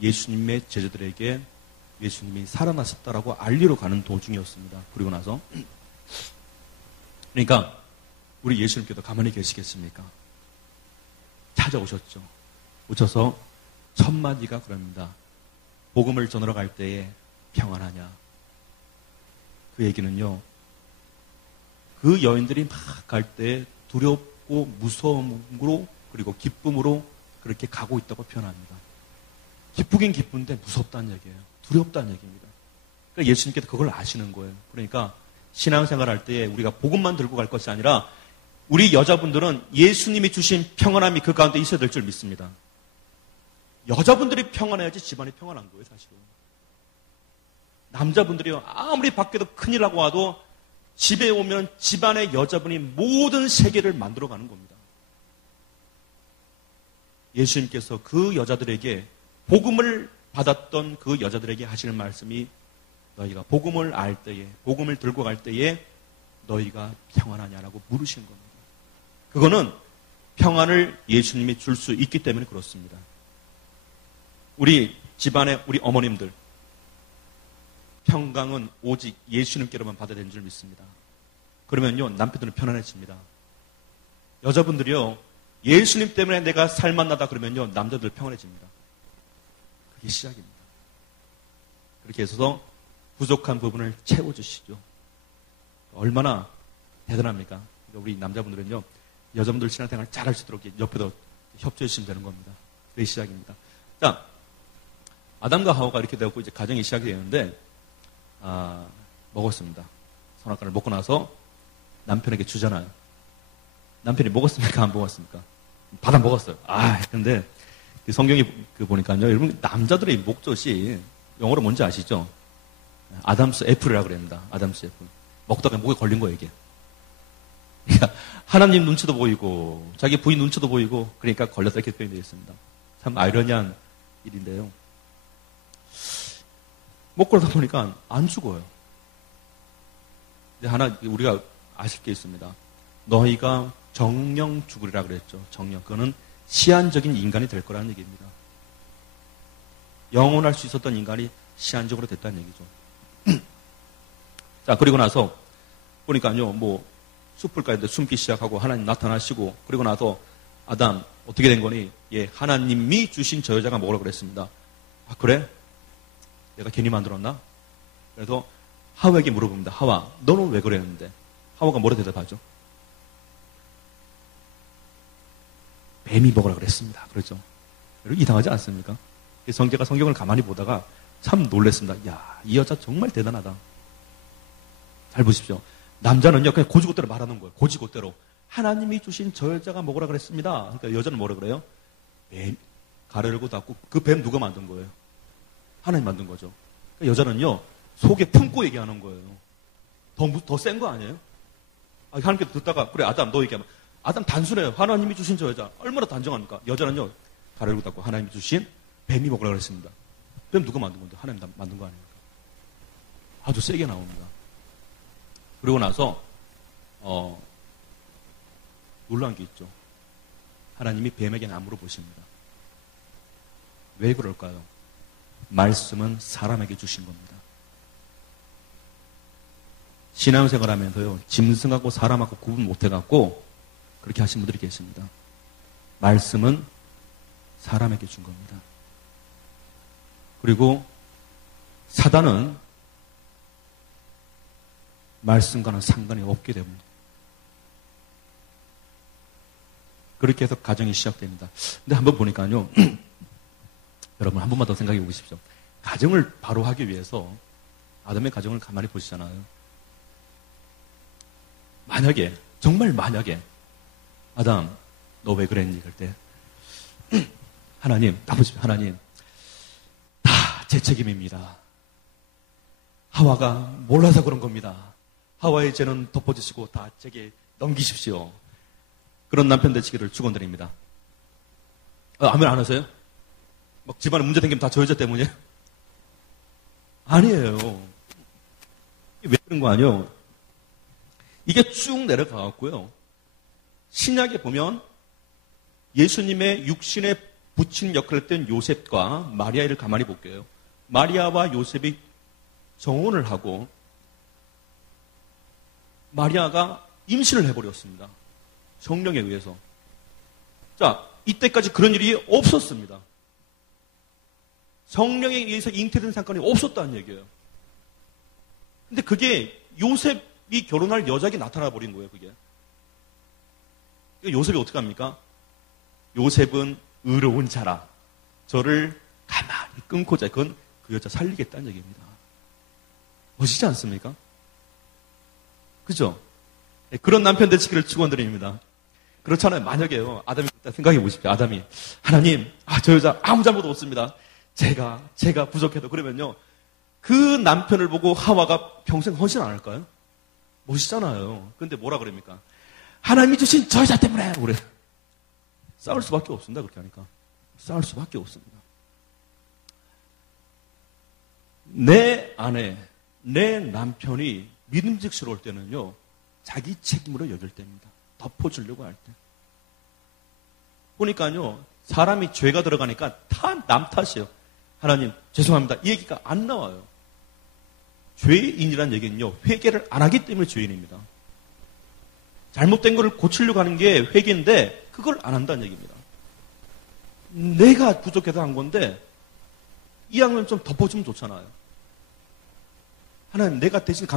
예수님의 제자들에게 예수님이 살아나셨다라고 알리러 가는 도중이었습니다. 그리고 나서. 그러니까 우리 예수님께서 가만히 계시겠습니까? 찾아오셨죠. 오셔서 첫 마디가 그럽니다. 복음을 전하러 갈 때에 평안하냐. 그 얘기는요. 그 여인들이 막 갈 때 두렵고 무서움으로 그리고 기쁨으로 그렇게 가고 있다고 표현합니다. 기쁘긴 기쁜데 무섭다는 얘기예요. 두렵다는 얘기입니다. 그러니까 예수님께서 그걸 아시는 거예요. 그러니까 신앙생활 할 때 우리가 복음만 들고 갈 것이 아니라 우리 여자분들은 예수님이 주신 평안함이 그 가운데 있어야 될 줄 믿습니다. 여자분들이 평안해야지 집안이 평안한 거예요, 사실은. 남자분들이요, 아무리 밖에도 큰일 하고 와도 집에 오면 집안의 여자분이 모든 세계를 만들어가는 겁니다. 예수님께서 그 여자들에게 복음을 받았던 그 여자들에게 하시는 말씀이 너희가 복음을 알 때에, 복음을 들고 갈 때에 너희가 평안하냐라고 물으신 겁니다. 그거는 평안을 예수님이 줄 수 있기 때문에 그렇습니다. 우리 집안의 우리 어머님들, 평강은 오직 예수님께로만 받아야 되는 줄 믿습니다. 그러면요, 남편들은 편안해집니다. 여자분들이요, 예수님 때문에 내가 살만나다 그러면요, 남자들 평안해집니다. 그게 시작입니다. 그렇게 해서 부족한 부분을 채워주시죠. 얼마나 대단합니까? 우리 남자분들은요, 여자분들 신앙생활 잘할 수 있도록 옆에도 협조해 주시면 되는 겁니다. 그게 시작입니다. 자, 아담과 하와가 이렇게 되었고 이제 가정이 시작이 되는데, 먹었습니다. 선악과를 먹고 나서 남편에게 주잖아요. 남편이 먹었습니까? 안 먹었습니까? 받아 먹었어요. 근데 성경이 보니까요, 여러분 남자들의 목젖이 영어로 뭔지 아시죠? 아담스 애플이라고 그럽니다. 아담스 애플. 먹다가 목에 걸린 거예요, 이게. 그러니까 하나님 눈치도 보이고 자기 부인 눈치도 보이고 그러니까 걸렸다 이렇게 표현이 되어 있습니다. 참 아이러니한 일인데요. 못 걸다 보니까 안 죽어요. 근데 하나 우리가 아실 게 있습니다. 너희가 정령 죽으리라 그랬죠. 정령. 그거는 시한적인 인간이 될 거라는 얘기입니다. 영원할 수 있었던 인간이 시한적으로 됐다는 얘기죠. 자, 그리고 나서 보니까요, 숲을 가는데 숨기 시작하고 하나님 나타나시고, 그리고 나서 아담 어떻게 된 거니? 하나님이 주신 저 여자가 먹으라고 그랬습니다. 그래? 내가 괜히 만들었나? 그래서 하와에게 물어봅니다. 하와, 너는 왜 그랬는데? 하와가 뭐라 대답하죠? 뱀이 먹으라 그랬습니다. 그렇죠? 이상하지 않습니까? 제가 성경을 가만히 보다가 참 놀랐습니다. 야, 이 여자 정말 대단하다. 잘 보십시오. 남자는요, 그냥 고지고대로 말하는 거예요. 고지고대로. 하나님이 주신 저 여자가 먹으라 그랬습니다. 그러니까 여자는 뭐라 그래요? 뱀, 가르고 닫고. 그 뱀 누가 만든 거예요? 하나님 만든 거죠. 그러니까 여자는요, 속에 품고 얘기하는 거예요. 더 센 거 아니에요? 하나님께서 듣다가, 그래, 아담, 너 얘기하면. 아담 단순해요. 하나님이 주신 저 여자. 얼마나 단정합니까? 여자는요, 가르고 닫고 하나님이 주신 뱀이 먹으라 그랬습니다. 뱀 누가 만든 건데? 하나님 만든 거 아닙니까? 아주 세게 나옵니다. 그리고 나서, 놀란 게 있죠. 하나님이 뱀에게 안 물어보십니다. 왜 그럴까요? 말씀은 사람에게 주신 겁니다. 신앙생활 하면서요, 짐승하고 사람하고 구분 못해갖고, 그렇게 하신 분들이 계십니다. 말씀은 사람에게 준 겁니다. 그리고 사단은 말씀과는 상관이 없게 됩니다. 그렇게 해서 가정이 시작됩니다. 근데 한번 보니까요, 여러분 한 번만 더 생각해 보십시오. 가정을 바로 하기 위해서 아담의 가정을 가만히 보시잖아요. 만약에, 정말 만약에 아담, 너 왜 그랬니? 그럴 때 하나님, 아버지 하나님, 다 제 책임입니다. 하와가 몰라서 그런 겁니다. 하와의 죄는 덮어주시고 다 제게 넘기십시오. 그런 남편 되시기를 축원드립니다. 아멘 안 하세요? 막 집안에 문제 생기면 다 저 여자 때문이에요? 아니에요. 왜 그런 거 아니에요? 이게 쭉 내려가갖고요. 신약에 보면 예수님의 육신에 부친 역할을 했던 요셉과 마리아를 가만히 볼게요. 마리아와 요셉이 정혼을 하고 마리아가 임신을 해버렸습니다. 성령에 의해서. 자, 이때까지 그런 일이 없었습니다. 성령에 의해서 잉태된 사건이 없었다는 얘기예요. 근데 그게 요셉이 결혼할 여자에게 나타나 버린 거예요, 그게. 요셉이 어떻게 합니까? 요셉은 의로운 자라. 저를 가만히 끊고자. 그건 그 여자 살리겠다는 얘기입니다. 멋지지 않습니까? 그죠? 네, 그런 남편 되시기를 축원드립니다. 그렇잖아요. 만약에요. 아담이 생각해 보십시오. 아담이 하나님, 저 여자 아무 잘못 없습니다. 제가 부족해도 그러면요. 그 남편을 보고 하와가 평생 헌신 안 할까요? 멋있잖아요. 근데 뭐라 그럽니까? 하나님이 주신 저 여자 때문에 그래. 싸울 수밖에 없습니다. 그렇게 하니까. 싸울 수밖에 없습니다. 내 아내, 내 남편이 믿음직스러울 때는요. 자기 책임으로 여길 때입니다. 덮어주려고 할 때. 보니까요. 사람이 죄가 들어가니까 다 남 탓이에요. 하나님 죄송합니다. 이 얘기가 안 나와요. 죄인이라는 얘기는요. 회개를 안 하기 때문에 죄인입니다. 잘못된 것을 고치려고 하는 게 회개인데 그걸 안 한다는 얘기입니다. 내가 부족해서 한 건데 이왕이면 좀 덮어주면 좋잖아요. 하나님 내가 대신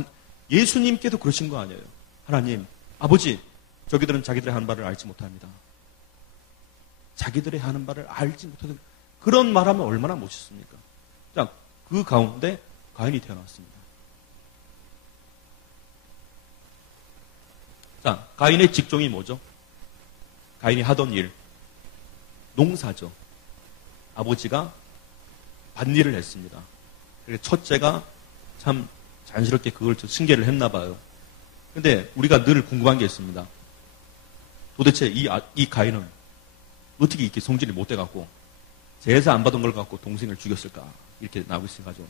예수님께도 그러신 거 아니에요. 하나님 아버지 저기들은 자기들의 하는 바를 알지 못합니다. 자기들의 하는 바를 알지 못하는 그런 말하면 얼마나 멋있습니까? 자, 그 가운데 가인이 태어났습니다. 자, 가인의 직종이 뭐죠? 가인이 하던 일, 농사죠. 아버지가 밭일을 했습니다. 첫째가 참 자연스럽게 그걸 승계를 했나 봐요. 근데 우리가 늘 궁금한 게 있습니다. 도대체 이 가인은 어떻게 이렇게 성질이 못 돼갖고 제사 안 받은 걸 갖고 동생을 죽였을까? 이렇게 나오고 있어가지고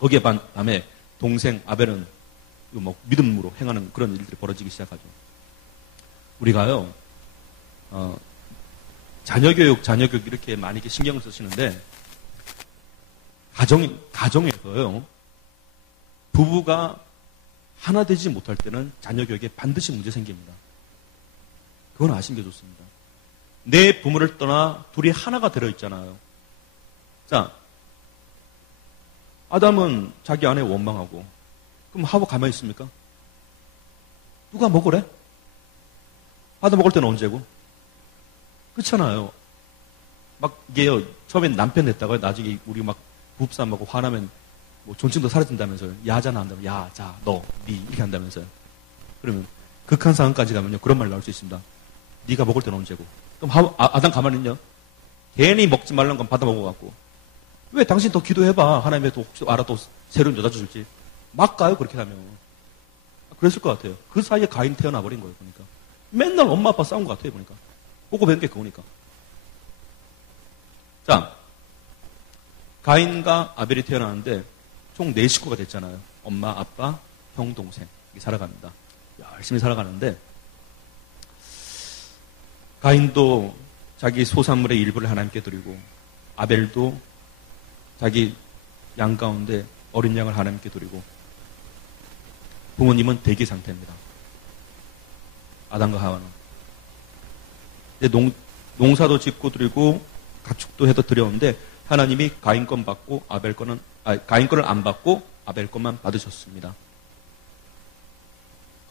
거기에 밤에 동생 아벨은 뭐 믿음으로 행하는 그런 일들이 벌어지기 시작하죠. 우리가요, 자녀교육 이렇게 많이 신경을 쓰시는데 가정에서요 부부가 하나 되지 못할 때는 자녀교육에 반드시 문제 생깁니다. 그건 아시는 게 좋습니다. 내 부모를 떠나 둘이 하나가 들어있잖아요. 자, 아담은 자기 아내 원망하고 그럼 하와 가만히 있습니까? 누가 먹으래? 아담 먹을 때는 언제고? 그렇잖아요. 막 이게요 처음엔 남편 됐다가 나중에 우리 막 부부싸움하고 화나면 뭐 존칭도 사라진다면서요. 야잖아 한다면 야, 자, 너, 니 이렇게 한다면서요. 그러면 극한 상황까지 가면요 그런 말 나올 수 있습니다. 네가 먹을 때는 언제고? 그럼 아담 가만히 있냐? 괜히 먹지 말라는 건 받아 먹어갖고 왜 당신 더 기도해봐. 하나님의 또 혹시 알아 또 새로운 여자 줄지. 막 가요 그렇게 하면. 그랬을 것 같아요. 그 사이에 가인 태어나버린 거예요 보니까. 맨날 엄마 아빠 싸운 것 같아요 보니까. 보고 뵌 게 그거니까. 자, 가인과 아벨이 태어나는데 총 4식구가 됐잖아요. 엄마, 아빠, 형, 동생. 이렇게 살아갑니다. 열심히 살아가는데 가인도 자기 소산물의 일부를 하나님께 드리고 아벨도 자기 양 가운데 어린 양을 하나님께 드리고 부모님은 대기 상태입니다. 아담과 하와는. 농사도 짓고 드리고 가축도 해도 드렸는데 하나님이 가인 건 받고 가인 건을 안 받고 아벨 것만 받으셨습니다.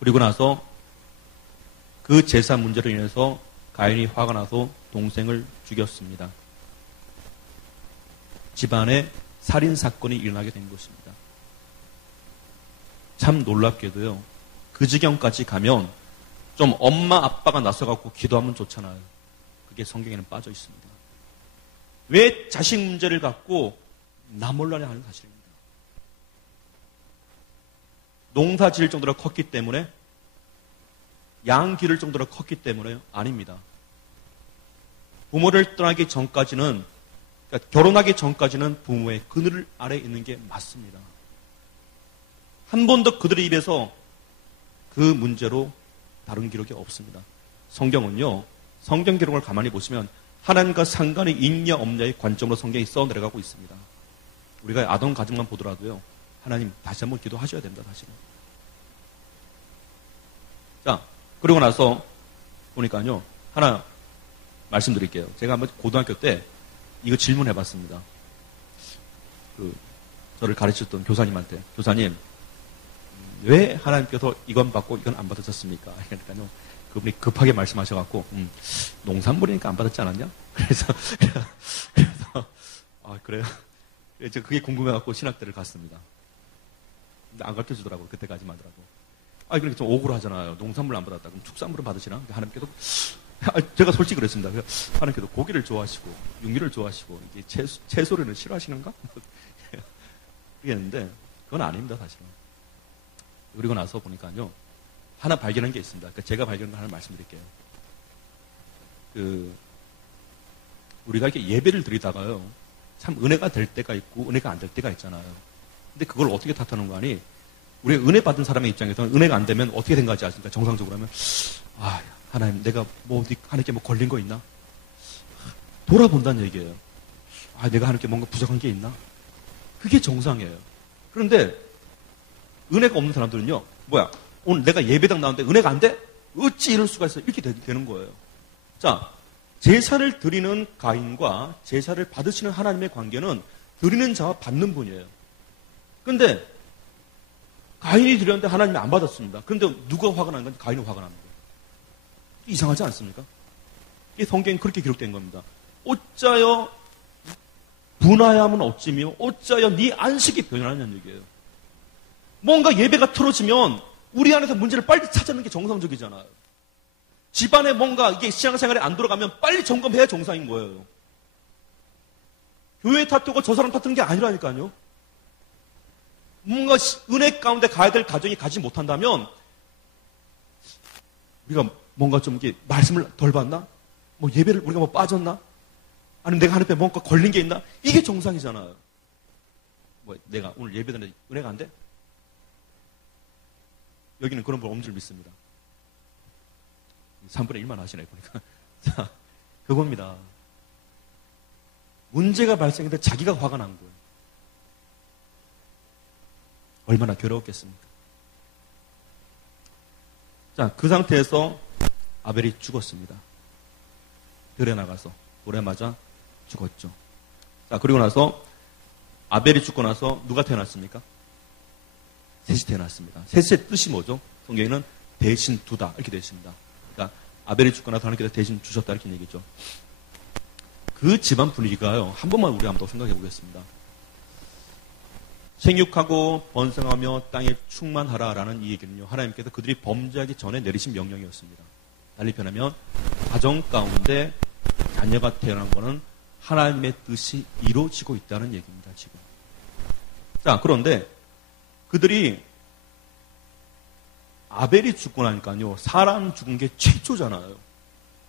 그리고 나서 그 제사 문제로 인해서 가인이 화가 나서 동생을 죽였습니다. 집안에 살인 사건이 일어나게 된 것입니다. 참 놀랍게도요. 그 지경까지 가면 좀 엄마 아빠가 나서갖고 기도하면 좋잖아요. 그게 성경에는 빠져 있습니다. 왜 자식 문제를 갖고 나몰라래 하는 사실입니다. 농사 지을 정도로 컸기 때문에 양 기를 정도로 컸기 때문에 아닙니다. 부모를 떠나기 전까지는 그러니까 결혼하기 전까지는 부모의 그늘 아래 있는 게 맞습니다. 한 번도 그들의 입에서 그 문제로 다룬 기록이 없습니다. 성경은요. 성경 기록을 가만히 보시면 하나님과 상관이 있냐 없냐의 관점으로 성경이 써 내려가고 있습니다. 우리가 아동 가정만 보더라도요. 하나님 다시 한번 기도하셔야 됩니다. 사실은. 자, 그리고 나서 보니까요. 하나 말씀드릴게요. 제가 한번 고등학교 때 이거 질문해봤습니다. 저를 가르쳤던 교사님한테. 교사님, 왜 하나님께서 이건 받고 이건 안 받으셨습니까? 그러니까요. 그분이 급하게 말씀하셔갖고, 농산물이니까 안 받았지 않았냐? 그래서, 그래요? 제가 그게 궁금해갖고 신학대를 갔습니다. 근데 안 가르쳐 주더라고요. 그때까지만 하더라도. 그러니까 좀 억울하잖아요. 농산물 안 받았다. 그럼 축산물은 받으시나? 하나님께서, 제가 솔직히 그랬습니다. 하나님께서 고기를 좋아하시고, 육류를 좋아하시고, 이게 채소를 싫어하시는가? 그랬는데, 그건 아닙니다, 사실은. 그리고 나서 보니까요, 하나 발견한 게 있습니다. 그러니까 제가 발견한 거 하나 말씀드릴게요. 우리가 이렇게 예배를 드리다가요, 참 은혜가 될 때가 있고, 은혜가 안 될 때가 있잖아요. 근데 그걸 어떻게 탓하는 거 아니? 우리가 은혜 받은 사람의 입장에서는 은혜가 안 되면 어떻게 된 거지 아십니까? 정상적으로 하면, 하나님, 내가 하나님께 걸린 거 있나? 돌아본다는 얘기예요. 내가 하나님께 뭔가 부족한 게 있나? 그게 정상이에요. 그런데, 은혜가 없는 사람들은요, 오늘 내가 예배당 나왔는데 은혜가 안 돼? 어찌 이럴 수가 있어? 이렇게 되는 거예요. 자, 제사를 드리는 가인과 제사를 받으시는 하나님의 관계는 드리는 자와 받는 분이에요. 그런데 가인이 드렸는데 하나님이 안 받았습니다. 그런데 누가 화가 나는 건지 가인이 화가 납니다. 이상하지 않습니까? 이 성경에 그렇게 기록된 겁니다. 어짜여 분하야함은 어찌며 어짜여 네 안식이 변하냐는 얘기예요. 뭔가 예배가 틀어지면 우리 안에서 문제를 빨리 찾아내는 게 정상적이잖아요. 집안에 뭔가 이게 신앙생활에 안 돌아가면 빨리 점검해야 정상인 거예요. 교회 탓하고 저 사람 탓하는 게 아니라니까요. 뭔가 은혜 가운데 가야 될 가정이 가지 못한다면 우리가 뭔가 좀 이게 말씀을 덜 받나? 예배를 우리가 빠졌나? 아니면 내가 하나님께 뭔가 걸린 게 있나? 이게 정상이잖아요. 내가 오늘 예배드렸는데 은혜가 안 돼? 여기는 그런 분 없는 줄 믿습니다. 3분의 1만 하시네, 보니까. 자, 그겁니다. 문제가 발생했는데 자기가 화가 난 거예요. 얼마나 괴로웠겠습니까? 자, 그 상태에서 아벨이 죽었습니다. 들에 나가서 돌에 맞아 죽었죠. 자, 그리고 나서 아벨이 죽고 나서 누가 태어났습니까? 셋이 태어났습니다. 셋의 뜻이 뭐죠? 성경에는 대신 두다 이렇게 되어 있습니다. 그러니까 아벨이 죽고 나서 하나님께서 대신 주셨다 이렇게 얘기죠. 그 집안 분위기가요. 한 번만 우리 한번 더 생각해 보겠습니다. 생육하고 번성하며 땅에 충만하라라는 이 얘기는요. 하나님께서 그들이 범죄하기 전에 내리신 명령이었습니다. 달리 표현하면 가정 가운데 자녀가 태어난 것은 하나님의 뜻이 이루어지고 있다는 얘기입니다. 지금. 자, 그런데 그들이 아벨이 죽고 나니까요. 사람 죽은 게 최초잖아요.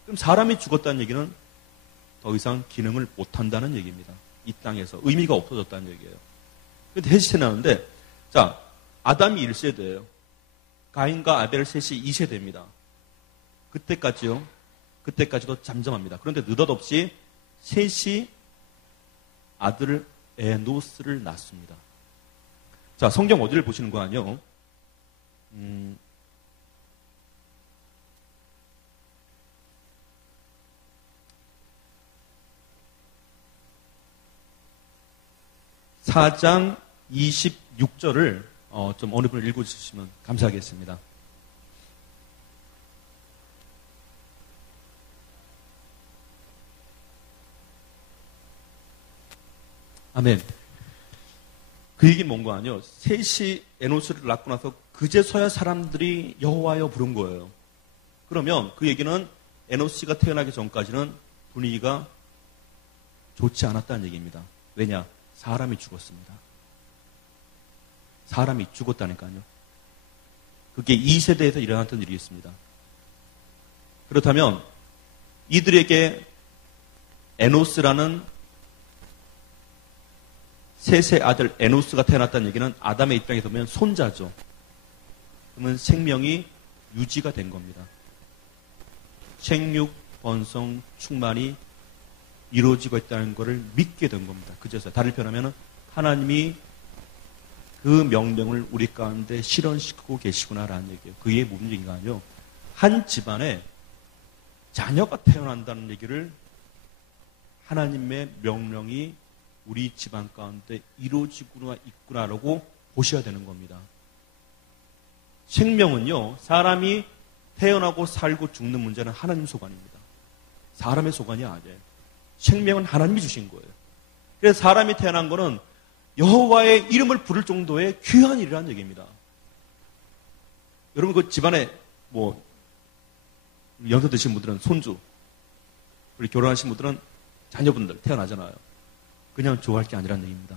그럼 사람이 죽었다는 얘기는 더 이상 기능을 못한다는 얘기입니다. 이 땅에서 의미가 없어졌다는 얘기예요. 그런데 셋이 태어나는데 자, 아담이 1세대예요. 가인과 아벨 셋이 2세대입니다. 그때까지요. 그때까지도 잠잠합니다. 그런데 느닷없이 셋이 아들 에노스를 낳습니다. 자, 성경 어디를 보시는 거 아니요? 4장 26절을 좀 어느 분을 읽어주시면 감사하겠습니다. 아멘. 그 얘기는 뭔가 아니요. 셋이 에노스를 낳고 나서 그제서야 사람들이 여호와여 부른 거예요. 그러면 그 얘기는 에노스가 태어나기 전까지는 분위기가 좋지 않았다는 얘기입니다. 왜냐? 사람이 죽었습니다. 사람이 죽었다니까요. 그게 2세대에서 일어났던 일이었습니다. 그렇다면 이들에게 에노스라는 셋의 아들 에노스가 태어났다는 얘기는 아담의 입장에서 보면 손자죠. 그러면 생명이 유지가 된 겁니다. 생육, 번성, 충만이 이루어지고 있다는 것을 믿게 된 겁니다. 그제서 다른 표현하면 하나님이 그 명령을 우리 가운데 실현시키고 계시구나라는 얘기예요. 그게 무슨 얘기가 아니요. 한 집안에 자녀가 태어난다는 얘기를 하나님의 명령이 우리 집안 가운데 이루어지구나 있구나라고 보셔야 되는 겁니다. 생명은요, 사람이 태어나고 살고 죽는 문제는 하나님 소관입니다. 사람의 소관이 아니에요. 생명은 하나님이 주신 거예요. 그래서 사람이 태어난 거는 여호와의 이름을 부를 정도의 귀한 일이라는 얘기입니다. 여러분 그 집안에 뭐 연세 드신 분들은 손주, 우리 결혼하신 분들은 자녀분들 태어나잖아요. 그냥 좋아할 게 아니라는 얘기입니다.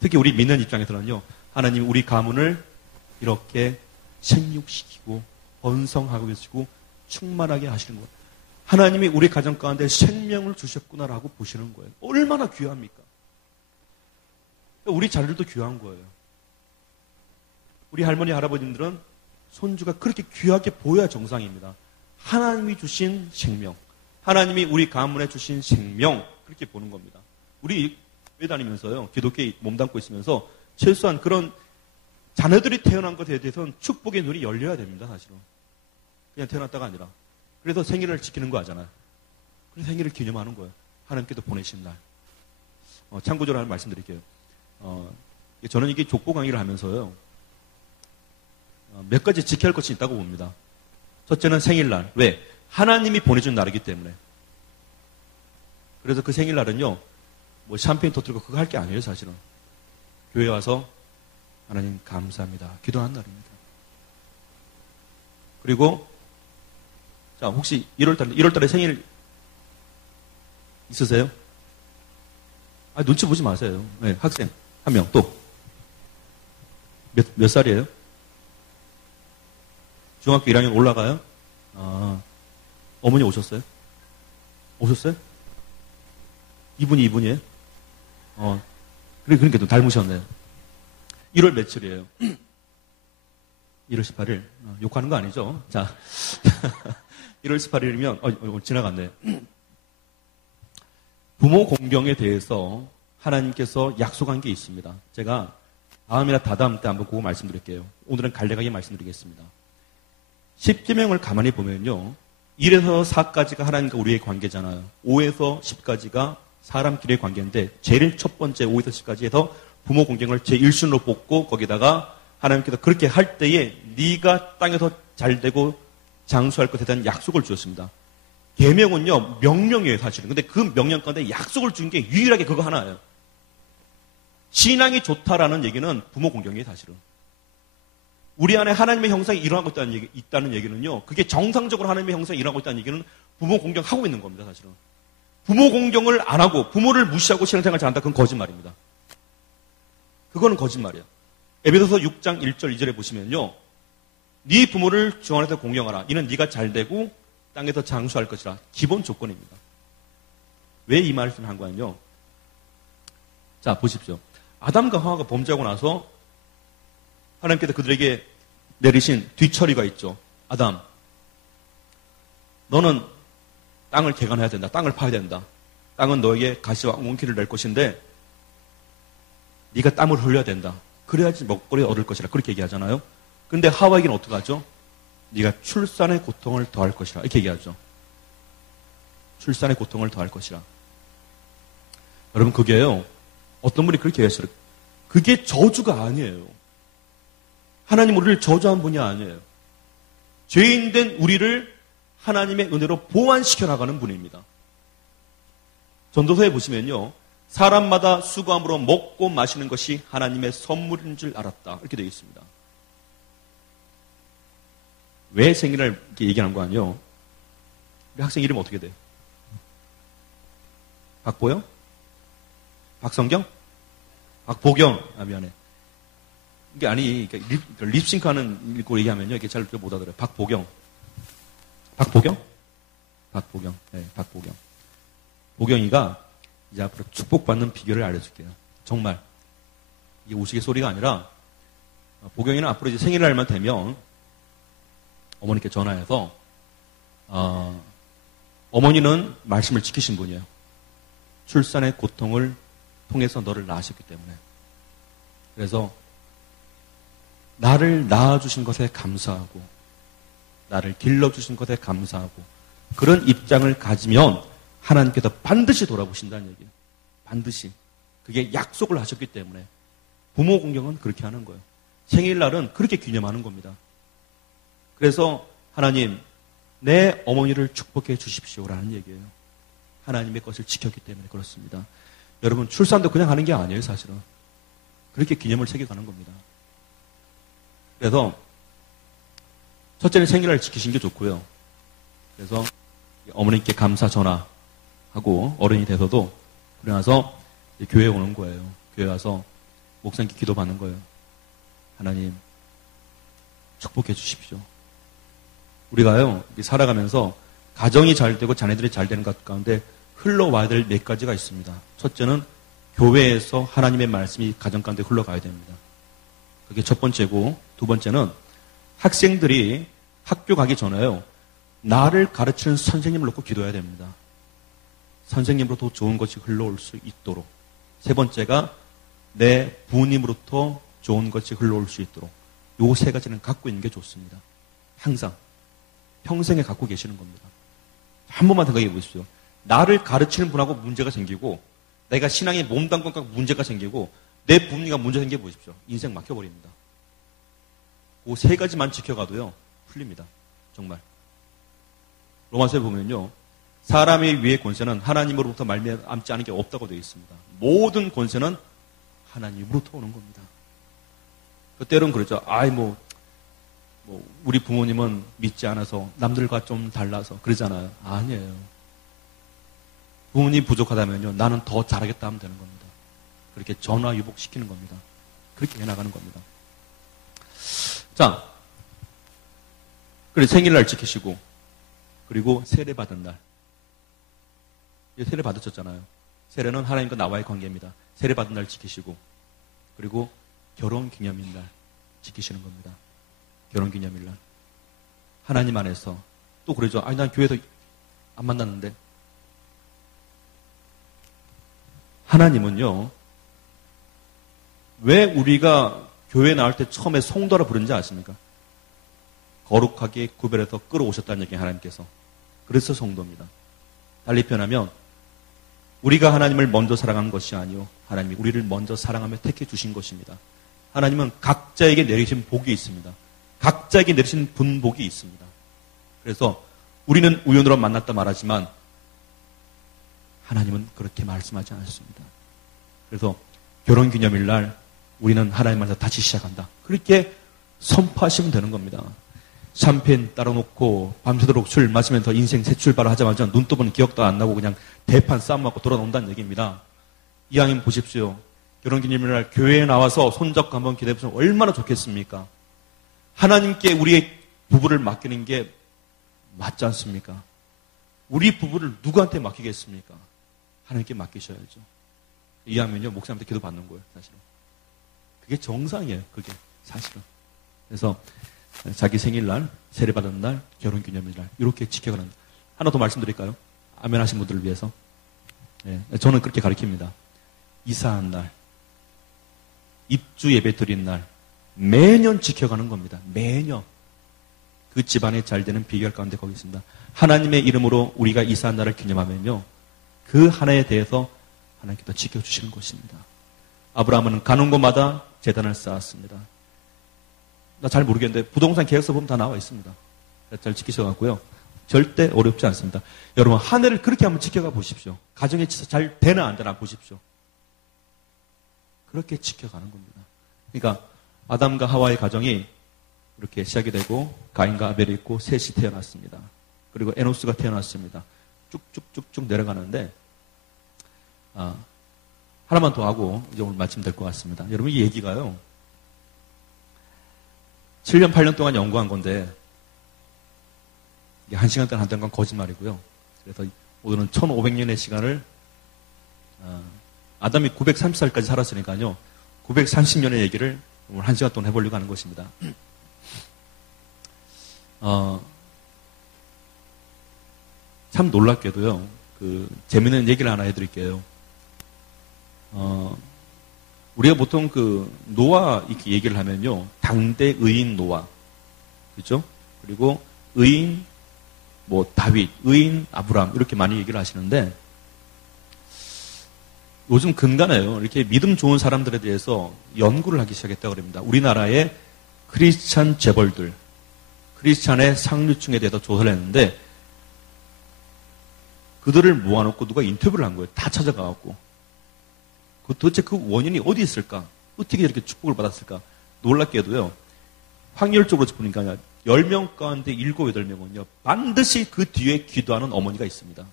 특히 우리 믿는 입장에서는요, 하나님 우리 가문을 이렇게 생육시키고 번성하고 계시고 충만하게 하시는 거예요. 하나님이 우리 가정 가운데 생명을 주셨구나라고 보시는 거예요. 얼마나 귀합니까? 우리 자녀들도 귀한 거예요. 우리 할머니, 할아버님들은 손주가 그렇게 귀하게 보여야 정상입니다. 하나님이 주신 생명, 하나님이 우리 가문에 주신 생명, 그렇게 보는 겁니다. 우리 교회 다니면서요, 기독교에 몸담고 있으면서 최소한 그런 자녀들이 태어난 것에 대해서는 축복의 눈이 열려야 됩니다, 사실은. 그냥 태어났다가 아니라. 그래서 생일을 지키는 거 하잖아요. 그래서 생일을 기념하는 거예요. 하나님께서 보내신 날. 참고적으로 하나 말씀드릴게요. 저는 이게 족보 강의를 하면서요, 몇 가지 지켜야 할 것이 있다고 봅니다. 첫째는 생일날. 왜? 하나님이 보내준 날이기 때문에. 그래서 그 생일날은요, 뭐 샴페인 터뜨리고 그거 할 게 아니에요, 사실은. 교회 와서 하나님 감사합니다. 기도하는 날입니다. 그리고 자, 혹시 1월달에 생일 있으세요? 눈치 보지 마세요. 네, 학생 한 명 또. 몇 살이에요? 중학교 1학년 올라가요? 어머니 오셨어요? 오셨어요? 이분이에요? 그러니까 좀 닮으셨네요. 1월 며칠이에요? 1월 18일. 욕하는 거 아니죠? 자, 1월 18일이면, 지나갔네. 부모 공경에 대해서 하나님께서 약속한 게 있습니다. 제가 다음이나 다다음 때 한번 그거 말씀드릴게요. 오늘은 간략하게 말씀드리겠습니다. 10계명을 가만히 보면요, 1에서 4까지가 하나님과 우리의 관계잖아요. 5에서 10까지가 사람끼리의 관계인데, 제일 첫 번째 5에서 10까지 해서 부모 공경을 제1순으로 뽑고, 거기다가 하나님께서 그렇게 할 때에 네가 땅에서 잘되고 장수할 것에 대한 약속을 주셨습니다. 계명은요, 명령이에요, 사실은. 근데 그 명령 가운데 약속을 준 게 유일하게 그거 하나예요. 신앙이 좋다라는 얘기는 부모 공경이에요, 사실은. 우리 안에 하나님의 형상이 일어나고 있다는 얘기는요, 그게 정상적으로 하나님의 형상이 일어나고 있다는 얘기는 부모 공경하고 있는 겁니다, 사실은. 부모 공경을 안 하고 부모를 무시하고 신앙생활을 잘한다, 그건 거짓말입니다. 그거는 거짓말이에요. 에베소서 6장 1절 2절에 보시면요, 네 부모를 주 안에서 공경하라. 이는 네가 잘되고 땅에서 장수할 것이라. 기본 조건입니다. 왜 이 말씀을 한 거냐면요, 자 보십시오. 아담과 하와가 범죄하고 나서 하나님께서 그들에게 내리신 뒤처리가 있죠. 아담, 너는 땅을 개간해야 된다. 땅을 파야 된다. 땅은 너에게 가시와 옹기를 낼 것인데 네가 땀을 흘려야 된다. 그래야지 먹거리 얻을 것이라. 그렇게 얘기하잖아요. 근데 하와에게는 어떻게 하죠? 네가 출산의 고통을 더할 것이라. 이렇게 얘기하죠. 출산의 고통을 더할 것이라. 여러분, 그게요, 어떤 분이 그렇게 했어요. 그게 저주가 아니에요. 하나님 우리를 저주한 분이 아니에요. 죄인된 우리를 하나님의 은혜로 보완시켜 나가는 분입니다. 전도서에 보시면요. 사람마다 수고함으로 먹고 마시는 것이 하나님의 선물인 줄 알았다. 이렇게 되어 있습니다. 왜 생일을 이렇게 얘기하는 거 아니에요? 우리 학생 이름 어떻게 돼요? 박보영? 박성경? 박보경? 아, 미안해. 이게 아니, 립싱크 하는 거 얘기하면요. 이게 잘 못 알아들어요. 박보경. 박보경? 박보경. 네, 박보경. 보경이가 이제 앞으로 축복받는 비결을 알려줄게요. 정말. 이게 우스갯소리가 아니라, 보경이는 앞으로 이제 생일날만 되면 어머니께 전화해서, 어머니는 말씀을 지키신 분이에요. 출산의 고통을 통해서 너를 낳으셨기 때문에. 그래서 나를 낳아주신 것에 감사하고 나를 길러주신 것에 감사하고 그런 입장을 가지면 하나님께서 반드시 돌아보신다는 얘기예요. 반드시. 그게 약속을 하셨기 때문에 부모 공경은 그렇게 하는 거예요. 생일날은 그렇게 기념하는 겁니다. 그래서 하나님 내 어머니를 축복해 주십시오라는 얘기예요. 하나님의 것을 지켰기 때문에 그렇습니다. 여러분 출산도 그냥 하는 게 아니에요. 사실은. 그렇게 기념을 새겨가는 겁니다. 그래서 첫째는 생일을 지키신 게 좋고요. 그래서 어머니께 감사 전화하고 어른이 돼서도 그래 나서 교회에 오는 거예요. 교회 와서 목사님께 기도받는 거예요. 하나님 축복해 주십시오. 우리가요 살아가면서 가정이 잘 되고 자녀들이 잘 되는 것 가운데 흘러와야 될 몇 가지가 있습니다. 첫째는 교회에서 하나님의 말씀이 가정 가운데 흘러가야 됩니다. 그게 첫 번째고 두 번째는 학생들이 학교 가기 전에요. 나를 가르치는 선생님을 놓고 기도해야 됩니다. 선생님으로부터 좋은 것이 흘러올 수 있도록. 세 번째가 내 부모님으로부터 좋은 것이 흘러올 수 있도록. 요 세 가지는 갖고 있는 게 좋습니다. 항상. 평생에 갖고 계시는 겁니다. 한 번만 생각해 보십시오. 나를 가르치는 분하고 문제가 생기고 내가 신앙에 몸담고 문제가 생기고 내 부모님과 문제 생겨 보십시오. 인생 막혀버립니다. 그 세 가지만 지켜가도요. 풀립니다. 정말. 로마서에 보면요. 사람의 위의 권세는 하나님으로부터 말미암지 않은 게 없다고 되어 있습니다. 모든 권세는 하나님으로부터 오는 겁니다. 때로는 그러죠. 우리 부모님은 믿지 않아서 남들과 좀 달라서 그러잖아요. 아니에요. 부모님 부족하다면요. 나는 더 잘하겠다 하면 되는 겁니다. 그렇게 전화유복시키는 겁니다. 그렇게 해나가는 겁니다. 자, 그래 생일날 지키시고 그리고 세례 받은 날. 세례 받으셨잖아요. 세례는 하나님과 나와의 관계입니다. 세례 받은 날 지키시고 그리고 결혼기념일 날 지키시는 겁니다. 결혼기념일 날. 하나님 안에서 또 그러죠. 난 교회에서 안 만났는데. 하나님은요. 왜 우리가 교회 나올 때 처음에 성도라 부른지 아십니까? 거룩하게 구별해서 끌어오셨다는 얘기 하나님께서. 그래서 성도입니다. 달리 표현하면 우리가 하나님을 먼저 사랑한 것이 아니요 하나님이 우리를 먼저 사랑하며 택해 주신 것입니다. 하나님은 각자에게 내리신 복이 있습니다. 각자에게 내리신 분복이 있습니다. 그래서 우리는 우연으로 만났다 말하지만 하나님은 그렇게 말씀하지 않습니다. 그래서 결혼기념일 날 우리는 하나님 만나서 다시 시작한다. 그렇게 선포하시면 되는 겁니다. 샴페인 따라놓고 밤새도록 술 마시면서 인생 새 출발을 하자마자 눈떠보는 기억도 안 나고 그냥 대판 싸움 맞고 돌아온다는 얘기입니다. 이왕이면 보십시오. 결혼기념일 날 교회에 나와서 손잡고 한번 기도해보시면 얼마나 좋겠습니까? 하나님께 우리의 부부를 맡기는 게 맞지 않습니까? 우리 부부를 누구한테 맡기겠습니까? 하나님께 맡기셔야죠. 이왕이면요 목사님한테 기도 받는 거예요. 사실은. 그게 정상이에요. 그게 사실은. 그래서 자기 생일날, 세례받은 날, 결혼기념일날 이렇게 지켜가는. 하나 더 말씀드릴까요? 아멘 하신 분들을 위해서. 저는 그렇게 가르칩니다. 이사한 날, 입주 예배 드린 날 매년 지켜가는 겁니다. 매년. 그 집안에 잘 되는 비결 가운데 거기 있습니다. 하나님의 이름으로 우리가 이사한 날을 기념하면요. 그 하나에 대해서 하나님께서 지켜주시는 것입니다. 아브라함은 가는 곳마다 제단을 쌓았습니다. 나 잘 모르겠는데 부동산 계약서 보면 다 나와 있습니다. 잘 지키셔갖고요. 절대 어렵지 않습니다. 여러분, 한 해를 그렇게 한번 지켜가 보십시오. 가정에 잘 되나 안 되나 보십시오. 그렇게 지켜가는 겁니다. 그러니까 아담과 하와의 가정이 이렇게 시작이 되고 가인과 아벨이 있고 셋이 태어났습니다. 그리고 에노스가 태어났습니다. 쭉쭉쭉쭉 내려가는데 하나만 더 하고 이제 오늘 마치면 될 것 같습니다. 여러분, 이 얘기가요. 7년, 8년 동안 연구한 건데 이게 1시간 동안 한다는 건 거짓말이고요. 그래서 오늘은 1500년의 시간을 아담이 930살까지 살았으니까요. 930년의 얘기를 오늘 1시간 동안 해보려고 하는 것입니다. 참 놀랍게도요. 재미있는 얘기를 하나 해드릴게요. 우리가 보통 노아 이렇게 얘기를 하면요. 당대 의인 노아. 그죠? 그리고 의인, 다윗, 의인, 아브람, 이렇게 많이 얘기를 하시는데, 요즘 근간에요. 이렇게 믿음 좋은 사람들에 대해서 연구를 하기 시작했다고 합니다. 우리나라의 크리스찬 재벌들, 크리스찬의 상류층에 대해서 조사를 했는데, 그들을 모아놓고 누가 인터뷰를 한 거예요. 다 찾아가갖고. 도대체 그 원인이 어디 있을까? 어떻게 이렇게 축복을 받았을까? 놀랍게도요. 확률적으로 보니까 10명 가운데 7, 8명은요. 반드시 그 뒤에 기도하는 어머니가 있습니다.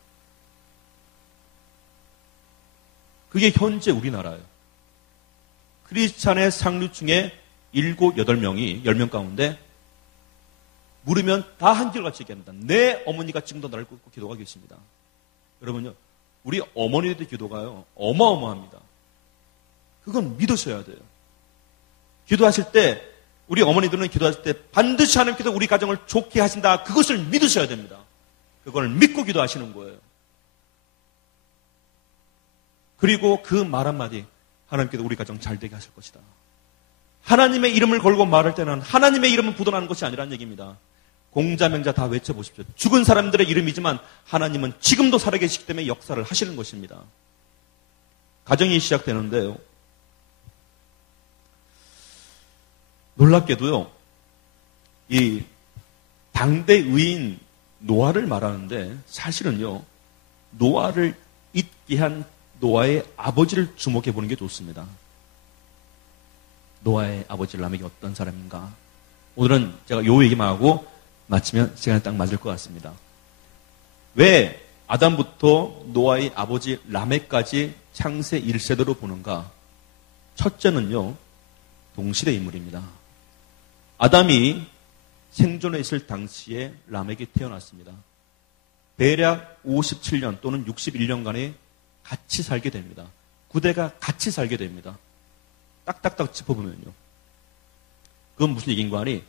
그게 현재 우리나라예요. 크리스찬의 상류층의 7, 8명이 10명 가운데 물으면 다 한결같이 얘기합니다. 내 어머니가 지금도 나를 꿇고 기도하고 계십니다. 여러분요. 우리 어머니들의 기도가요. 어마어마합니다. 그건 믿으셔야 돼요. 기도하실 때 우리 어머니들은 기도하실 때 반드시 하나님께서 우리 가정을 좋게 하신다. 그것을 믿으셔야 됩니다. 그걸 믿고 기도하시는 거예요. 그리고 그 말 한마디 하나님께서 우리 가정 잘 되게 하실 것이다. 하나님의 이름을 걸고 말할 때는 하나님의 이름은 묻어나는 것이 아니라는 얘기입니다. 공자 명자 다 외쳐보십시오. 죽은 사람들의 이름이지만 하나님은 지금도 살아계시기 때문에 역사를 하시는 것입니다. 가정이 시작되는데요. 놀랍게도요. 이 당대 의인 노아를 말하는데 사실은요. 노아를 잊게 한 노아의 아버지를 주목해 보는 게 좋습니다. 노아의 아버지 라멕이 어떤 사람인가? 오늘은 제가 요 얘기만 하고 마치면 시간이 딱 맞을 것 같습니다. 왜 아담부터 노아의 아버지 라멕까지 창세 1세대로 보는가? 첫째는요. 동시대 인물입니다. 아담이 생존해 있을 당시에 라멕이 태어났습니다. 대략 57년 또는 61년간에 같이 살게 됩니다. 구대가 같이 살게 됩니다. 딱딱딱 짚어보면요. 그건 무슨 얘기인가 하니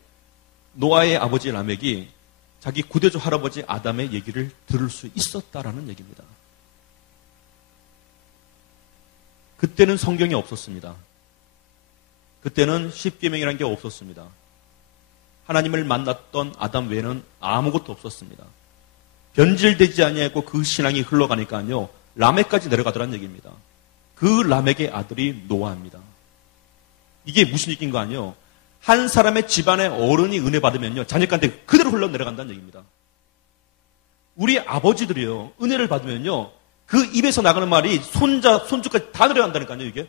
노아의 아버지 라멕이 자기 구대조 할아버지 아담의 얘기를 들을 수 있었다라는 얘기입니다. 그때는 성경이 없었습니다. 그때는 십계명이라는 게 없었습니다. 하나님을 만났던 아담 외에는 아무것도 없었습니다. 변질되지 아니하고 그 신앙이 흘러가니까요. 라멕까지 내려가더라는 얘기입니다. 그 라멕의 아들이 노아입니다. 이게 무슨 얘기인 거 아니에요? 한 사람의 집안의 어른이 은혜 받으면요. 자녀간테 그대로 흘러내려간다는 얘기입니다. 우리 아버지들이요. 은혜를 받으면요. 그 입에서 나가는 말이 손자, 손주까지 다 내려간다니까요. 이게.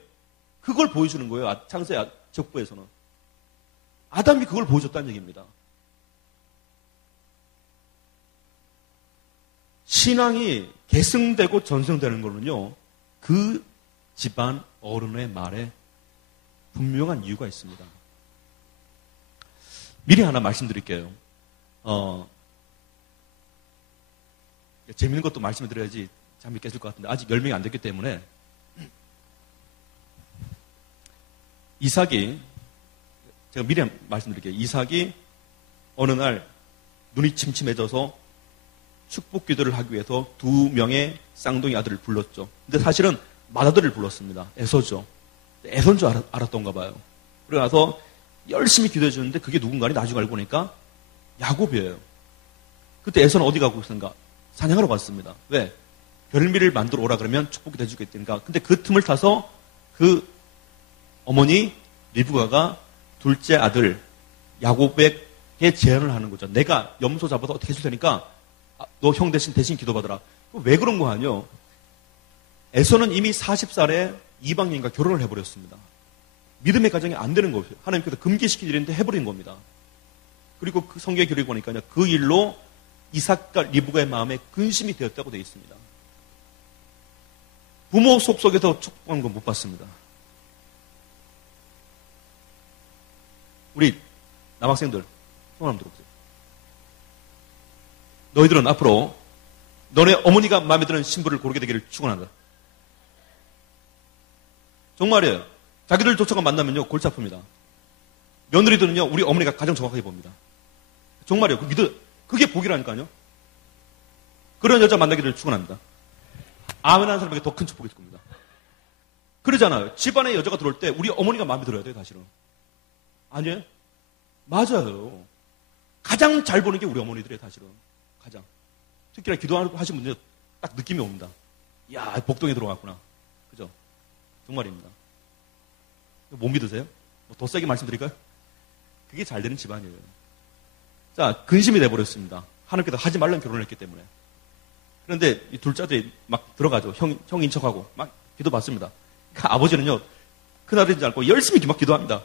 그걸 보여주는 거예요. 창세 적부에서는. 아담이 그걸 보여줬다는 얘기입니다. 신앙이 계승되고 전승되는 거는요. 그 집안 어른의 말에 분명한 이유가 있습니다. 미리 하나 말씀드릴게요. 재밌는 것도 말씀을 드려야지 잠이 깨질 것 같은데 아직 10명이 안 됐기 때문에 이삭이 제가 미리 말씀드릴게요. 이삭이 어느 날 눈이 침침해져서 축복 기도를 하기 위해서 2명의 쌍둥이 아들을 불렀죠. 근데 사실은 맏아들을 불렀습니다. 에서죠. 에서인 줄 알았던가 봐요. 그러고 나서 열심히 기도해 주는데 그게 누군가니 나중에 알고 보니까 야곱이에요. 그때 에서는 어디 가고 있었는가? 사냥하러 갔습니다. 왜? 별미를 만들어 오라 그러면 축복이 돼주겠다니까. 근데 그 틈을 타서 그 어머니 리브가가 둘째 아들 야곱에게 제안을 하는 거죠. 내가 염소 잡아서 어떻게 해줄 테니까 너 형 대신 기도받아라. 왜 그런 거 아니요? 에서는 이미 40살에 이방인과 결혼을 해버렸습니다. 믿음의 가정이 안 되는 거예요. 하나님께서 금기시킬 일인데 해버린 겁니다. 그리고 그 성경의 기록을 보니까 그 일로 이삭과 리브가의 마음에 근심이 되었다고 되어 있습니다. 부모 속속에서 축복한 건 못 받습니다. 우리 남학생들, 손 한번 들어보세요. 너희들은 앞으로 너네 어머니가 마음에 드는 신부를 고르게 되기를 축원한다. 정말이에요. 자기들 조차가 만나면요 골치 아픕니다. 며느리들은요 우리 어머니가 가장 정확하게 봅니다. 정말이에요. 그게 복이라니까요. 그런 여자 만나기를 축원합니다. 아멘 하는 사람에게 더 큰 축복이 있을 겁니다. 그러잖아요. 집안에 여자가 들어올 때 우리 어머니가 마음에 들어야 돼요, 사실은. 아니에요? 맞아요. 가장 잘 보는 게 우리 어머니들이에요, 사실은. 가장. 특히나 기도하시는 분들 딱 느낌이 옵니다. 이야, 복동에 들어왔구나. 그죠? 정말입니다. 못 믿으세요? 더 세게 말씀드릴까요? 그게 잘 되는 집안이에요. 자, 근심이 돼버렸습니다. 하나님께서 하지 말라는 결혼을 했기 때문에. 그런데 이 둘째 아들이 막 들어가죠. 형인 척하고 막 기도 받습니다. 그러니까 아버지는요, 그날인 줄 알고 열심히 막 기도합니다.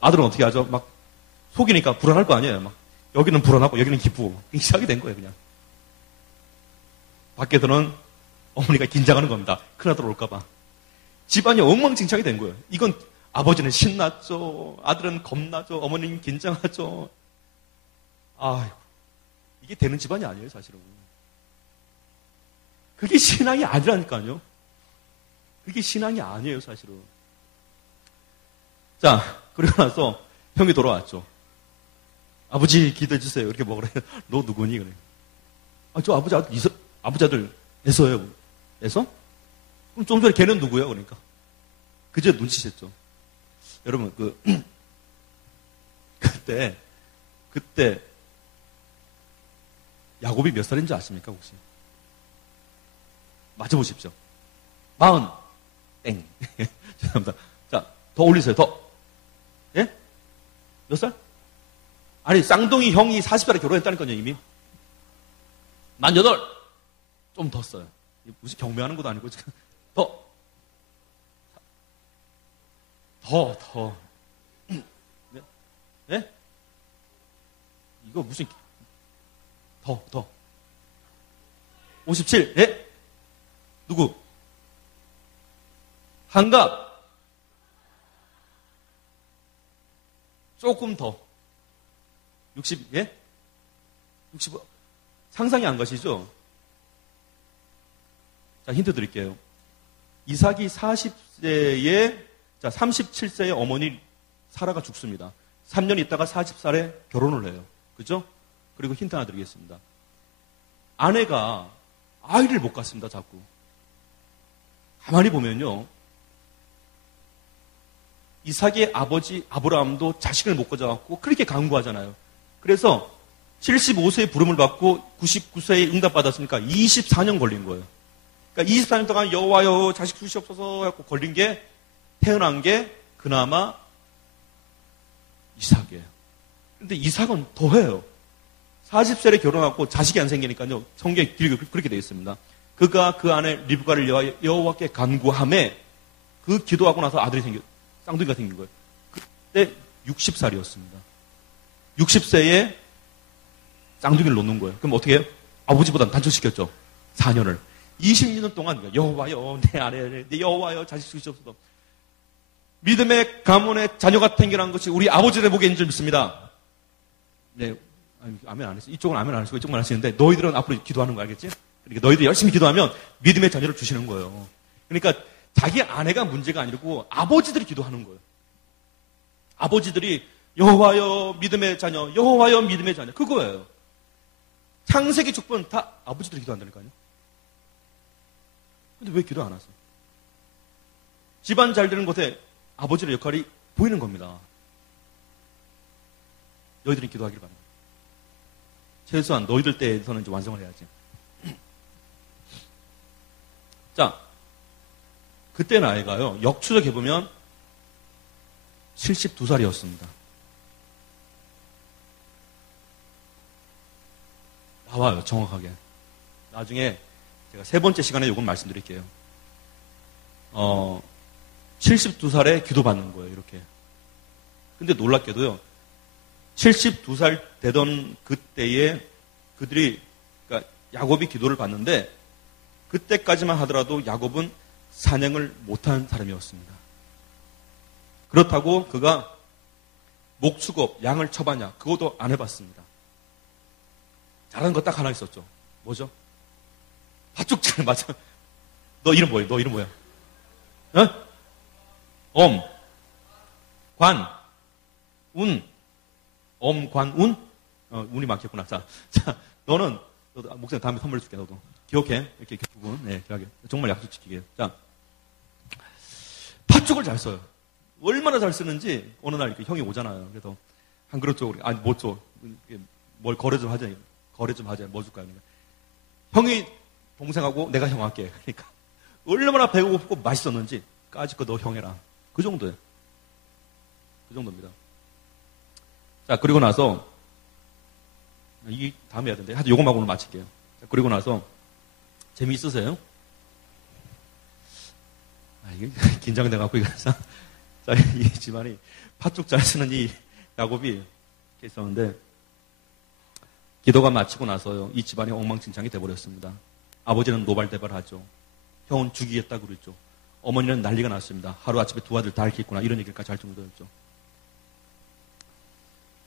아들은 어떻게 하죠? 막 속이니까 불안할 거 아니에요. 막 여기는 불안하고 여기는 기쁘고 시작이 된 거예요, 그냥. 밖에서는 어머니가 긴장하는 겁니다. 큰아들 올까봐. 집안이 엉망진창이 된 거예요. 이건 아버지는 신났죠. 아들은 겁나죠. 어머니는 긴장하죠. 아이고, 이게 되는 집안이 아니에요, 사실은. 그게 신앙이 아니라니까요. 그게 신앙이 아니에요, 사실은. 자, 그리고 나서 형이 돌아왔죠. 아버지 기도해 주세요. 이렇게 먹으래. 너 누구니? 그래. 저 아버지 아들 에서예요. 에서? 그럼 좀 전에 걔는 누구야? 그러니까. 그저 눈치챘죠. 여러분, 그때 야곱이 몇 살인지 아십니까, 혹시? 맞춰보십시오. 40. 땡. 죄송합니다. 자, 더 올리세요, 더. 예? 몇 살? 아니, 쌍둥이 형이 40살에 결혼했다니까요, 이미. 48. 좀 더 써요. 무슨 경매하는 것도 아니고, 지금. 더. 예? 이거 무슨, 더. 57. 예? 누구? 한갑. 조금 더. 60, 예? 65. 상상이 안 가시죠? 자, 힌트 드릴게요. 이삭이 40세에, 37세에 어머니 사라가 죽습니다. 3년 있다가 40살에 결혼을 해요. 그죠? 그리고 힌트 하나 드리겠습니다. 아내가 아이를 못 갖습니다, 자꾸. 가만히 보면요. 이삭의 아버지 아브라함도 자식을 못 가져왔고 그렇게 강구하잖아요. 그래서 75세에 부름을 받고 99세에 응답받았으니까 24년 걸린 거예요. 그러니까 24년 동안 여호와여 자식 주시옵소서 하고 걸린 게 태어난 게 그나마 이삭이에요. 근데 이삭은 더해요. 40세에 결혼하고 자식이 안 생기니까요. 성경에 그렇게 되어 있습니다. 그가 그 아내 리브가를 여호와께 간구하매 그 기도하고 나서 쌍둥이가 생긴 거예요. 그때 60살이었습니다. 60세에 쌍둥이를 놓는 거예요. 그럼 어떻게 해요? 아버지보다는 단축시켰죠. 4년을. 20년 동안 여호와여 내 아내 내 여호와여 자식 주시옵소서. 믿음의 가문의 자녀가 생겨난 것이 우리 아버지들의 복인 줄 믿습니다. 네, 아멘 안 했어요. 이쪽은 아멘 안 하시고 이쪽만 하시는데 너희들은 앞으로 기도하는 거 알겠지? 그러니까 너희들이 열심히 기도하면 믿음의 자녀를 주시는 거예요. 그러니까 자기 아내가 문제가 아니고 아버지들이 기도하는 거예요. 아버지들이 여호와여 믿음의 자녀, 여호와여 믿음의 자녀 그거예요. 창세기 축복은 다 아버지들이 기도한다니까요. 근데 왜 기도 안 하세요? 집안 잘 되는 곳에 아버지의 역할이 보이는 겁니다. 너희들이 기도하기를 바랍니다. 최소한 너희들 때에서는 이제 완성을 해야지. 자, 그때 나이가요, 역추적해 보면 72살이었습니다. 나와요, 정확하게. 나중에 제가 세 번째 시간에 이건 말씀드릴게요. 72살에 기도받는 거예요, 이렇게. 근데 놀랍게도요, 72살 되던 그때에 그들이, 그러니까 야곱이 기도를 받는데, 그때까지만 하더라도 야곱은 사냥을 못한 사람이었습니다. 그렇다고 그가 목축업, 양을 쳐봤냐? 그것도 안 해봤습니다. 잘하는 거 딱 하나 있었죠. 뭐죠? 팥죽질, 맞아. 너 이름 뭐야? 너 이름 뭐야? 엄, 관, 운. 엄, 관, 운? 운이 많겠구나. 자, 너도 목사님 다음에 선물 줄게, 너도. 기억해. 이렇게 두 분. 네, 기억해. 정말 약속 지키게. 자, 팥죽을 잘 써요. 얼마나 잘 쓰는지, 어느 날 이렇게 형이 오잖아요. 그래서, 한 그릇 줘. 아니, 못 줘. 뭘 거래 좀 하자. 거래 좀 하자. 뭐 줄까요? 형이 동생하고 내가 형 할게. 그러니까, 얼마나 배고프고 맛있었는지, 까짓 거 너 형 해라. 그 정도예요. 그 정도입니다. 자, 그리고 나서, 이 다음에 해야 되는데, 하여튼 요것만 오늘 마칠게요. 자, 그리고 나서, 재미있으세요? 이게 긴장돼갖고, 이거. 자, 이 집안이 팥죽 잘 쓰는 이 야곱이 이렇게 있었는데, 기도가 마치고 나서요, 이 집안이 엉망진창이 돼버렸습니다. 아버지는 노발대발하죠. 형은 죽이겠다고 그랬죠. 어머니는 난리가 났습니다. 하루아침에 두 아들 다 잃겠구나. 이런 얘기까지 할 정도였죠.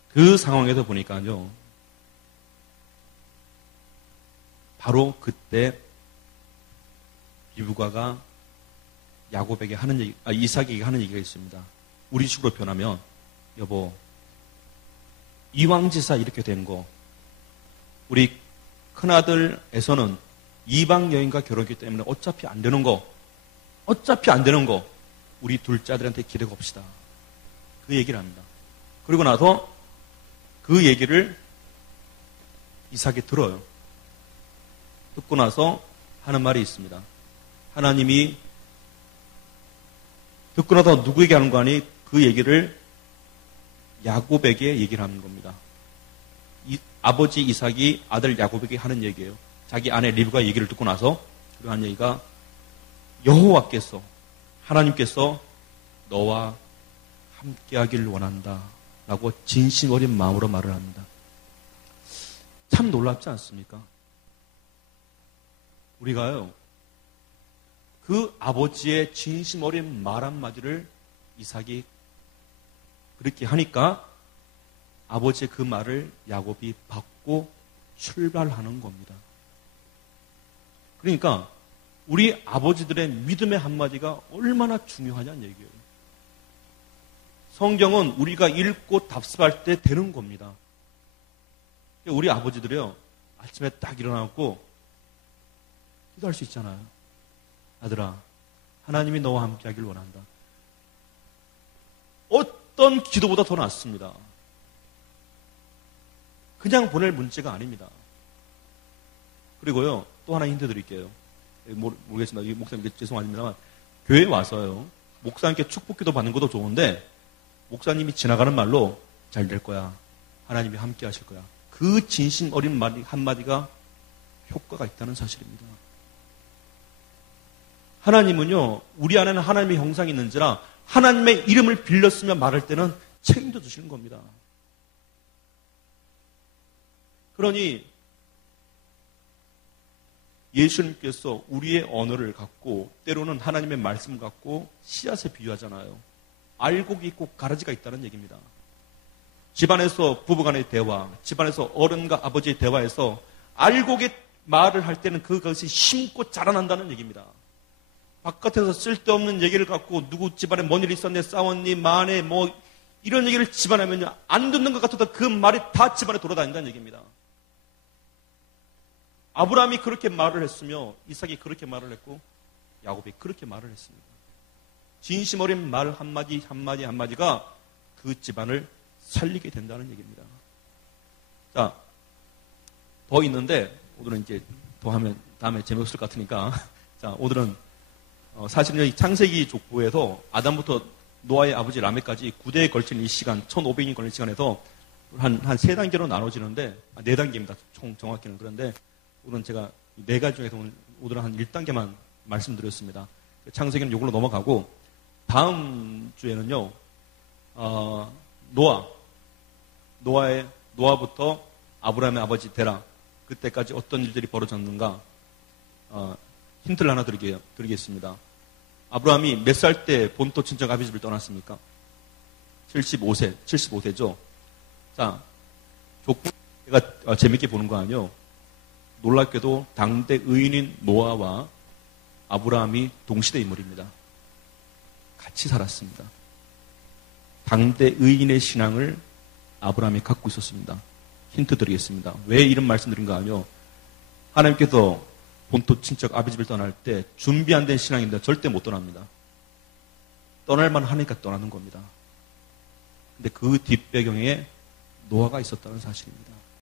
그 상황에서 보니까요, 바로 그때 리브가가 야곱에게 하는 얘기, 이삭에게 하는 얘기가 있습니다. 우리 식으로 표현하면, 여보, 이왕지사 이렇게 된 거, 우리 큰아들에서는 이방 여인과 결혼했기 때문에 어차피 안 되는 거, 우리 둘째 아들한테 기대 겁시다. 그 얘기를 합니다. 그리고 나서 그 얘기를 이삭이 들어요. 듣고 나서 하는 말이 있습니다. 하나님이 듣고 나서 누구에게 하는 거 아니? 그 얘기를 야곱에게 얘기를 하는 겁니다. 아버지 이삭이 아들 야곱에게 하는 얘기예요. 자기 아내 리브가 얘기를 듣고 나서 그리고 한 얘기가 여호와께서 하나님께서 너와 함께하기를 원한다 라고 진심 어린 마음으로 말을 합니다. 참 놀랍지 않습니까? 우리가요, 그 아버지의 진심 어린 말 한마디를 이삭이 그렇게 하니까 아버지의 그 말을 야곱이 받고 출발하는 겁니다. 그러니까 우리 아버지들의 믿음의 한마디가 얼마나 중요하냐는 얘기예요. 성경은 우리가 읽고 답습할 때 되는 겁니다. 우리 아버지들이요, 아침에 딱 일어나고 기도할 수 있잖아요. 아들아, 하나님이 너와 함께 하길 원한다. 어떤 기도보다 더 낫습니다. 그냥 보낼 문제가 아닙니다. 그리고요, 또 하나 힌트 드릴게요. 모르겠습니다. 이 목사님 죄송합니다만, 교회에 와서요, 목사님께 축복기도 받는 것도 좋은데, 목사님이 지나가는 말로 잘 될 거야. 하나님이 함께 하실 거야. 그 진심 어린 말 한마디가 효과가 있다는 사실입니다. 하나님은요, 우리 안에는 하나님의 형상이 있는지라 하나님의 이름을 빌렸으며 말할 때는 책임져 주시는 겁니다. 그러니 예수님께서 우리의 언어를 갖고 때로는 하나님의 말씀 갖고 씨앗에 비유하잖아요. 알곡이 있고 가라지가 있다는 얘기입니다. 집안에서 부부간의 대화, 집안에서 어른과 아버지의 대화에서 알곡의 말을 할 때는 그것이 심고 자라난다는 얘기입니다. 바깥에서 쓸데없는 얘기를 갖고 누구 집안에 뭔 일이 있었네, 싸웠니, 만에 뭐 이런 얘기를 집안에 하면요, 안 듣는 것 같아도 그 말이 다 집안에 돌아다닌다는 얘기입니다. 아브라함이 그렇게 말을 했으며 이삭이 그렇게 말을 했고 야곱이 그렇게 말을 했습니다. 진심 어린 말 한마디가 그 집안을 살리게 된다는 얘기입니다. 자, 더 있는데 오늘은 이제 더 하면 다음에 재미없을 것 같으니까 자, 오늘은 사실은 이 창세기 족보에서 아담부터 노아의 아버지 라멕까지 9대에 걸친 이 시간, 1500년이 걸린 시간에서 한 3단계로 나눠지는데, 4단계입니다. 정확히는. 그런데 오늘은 제가 4가지 중에서 오늘은 한 1단계만 말씀드렸습니다. 창세기는 이걸로 넘어가고, 다음 주에는요, 노아부터 아브라함의 아버지 데라, 그때까지 어떤 일들이 벌어졌는가, 힌트를 하나 드리겠습니다. 아브라함이 몇 살 때 본토 친척 아비집을 떠났습니까? 75세죠. 자, 족보가 재밌게 보는 거 아니요. 놀랍게도 당대 의인인 노아와 아브라함이 동시대 인물입니다. 같이 살았습니다. 당대 의인의 신앙을 아브라함이 갖고 있었습니다. 힌트 드리겠습니다. 왜 이런 말씀 드린 거 아니요. 하나님께서 본토 친척 아비집을 떠날 때 준비 안 된 신앙인데 절대 못 떠납니다. 떠날만 하니까 떠나는 겁니다. 근데 그 뒷배경에 노아가 있었다는 사실입니다.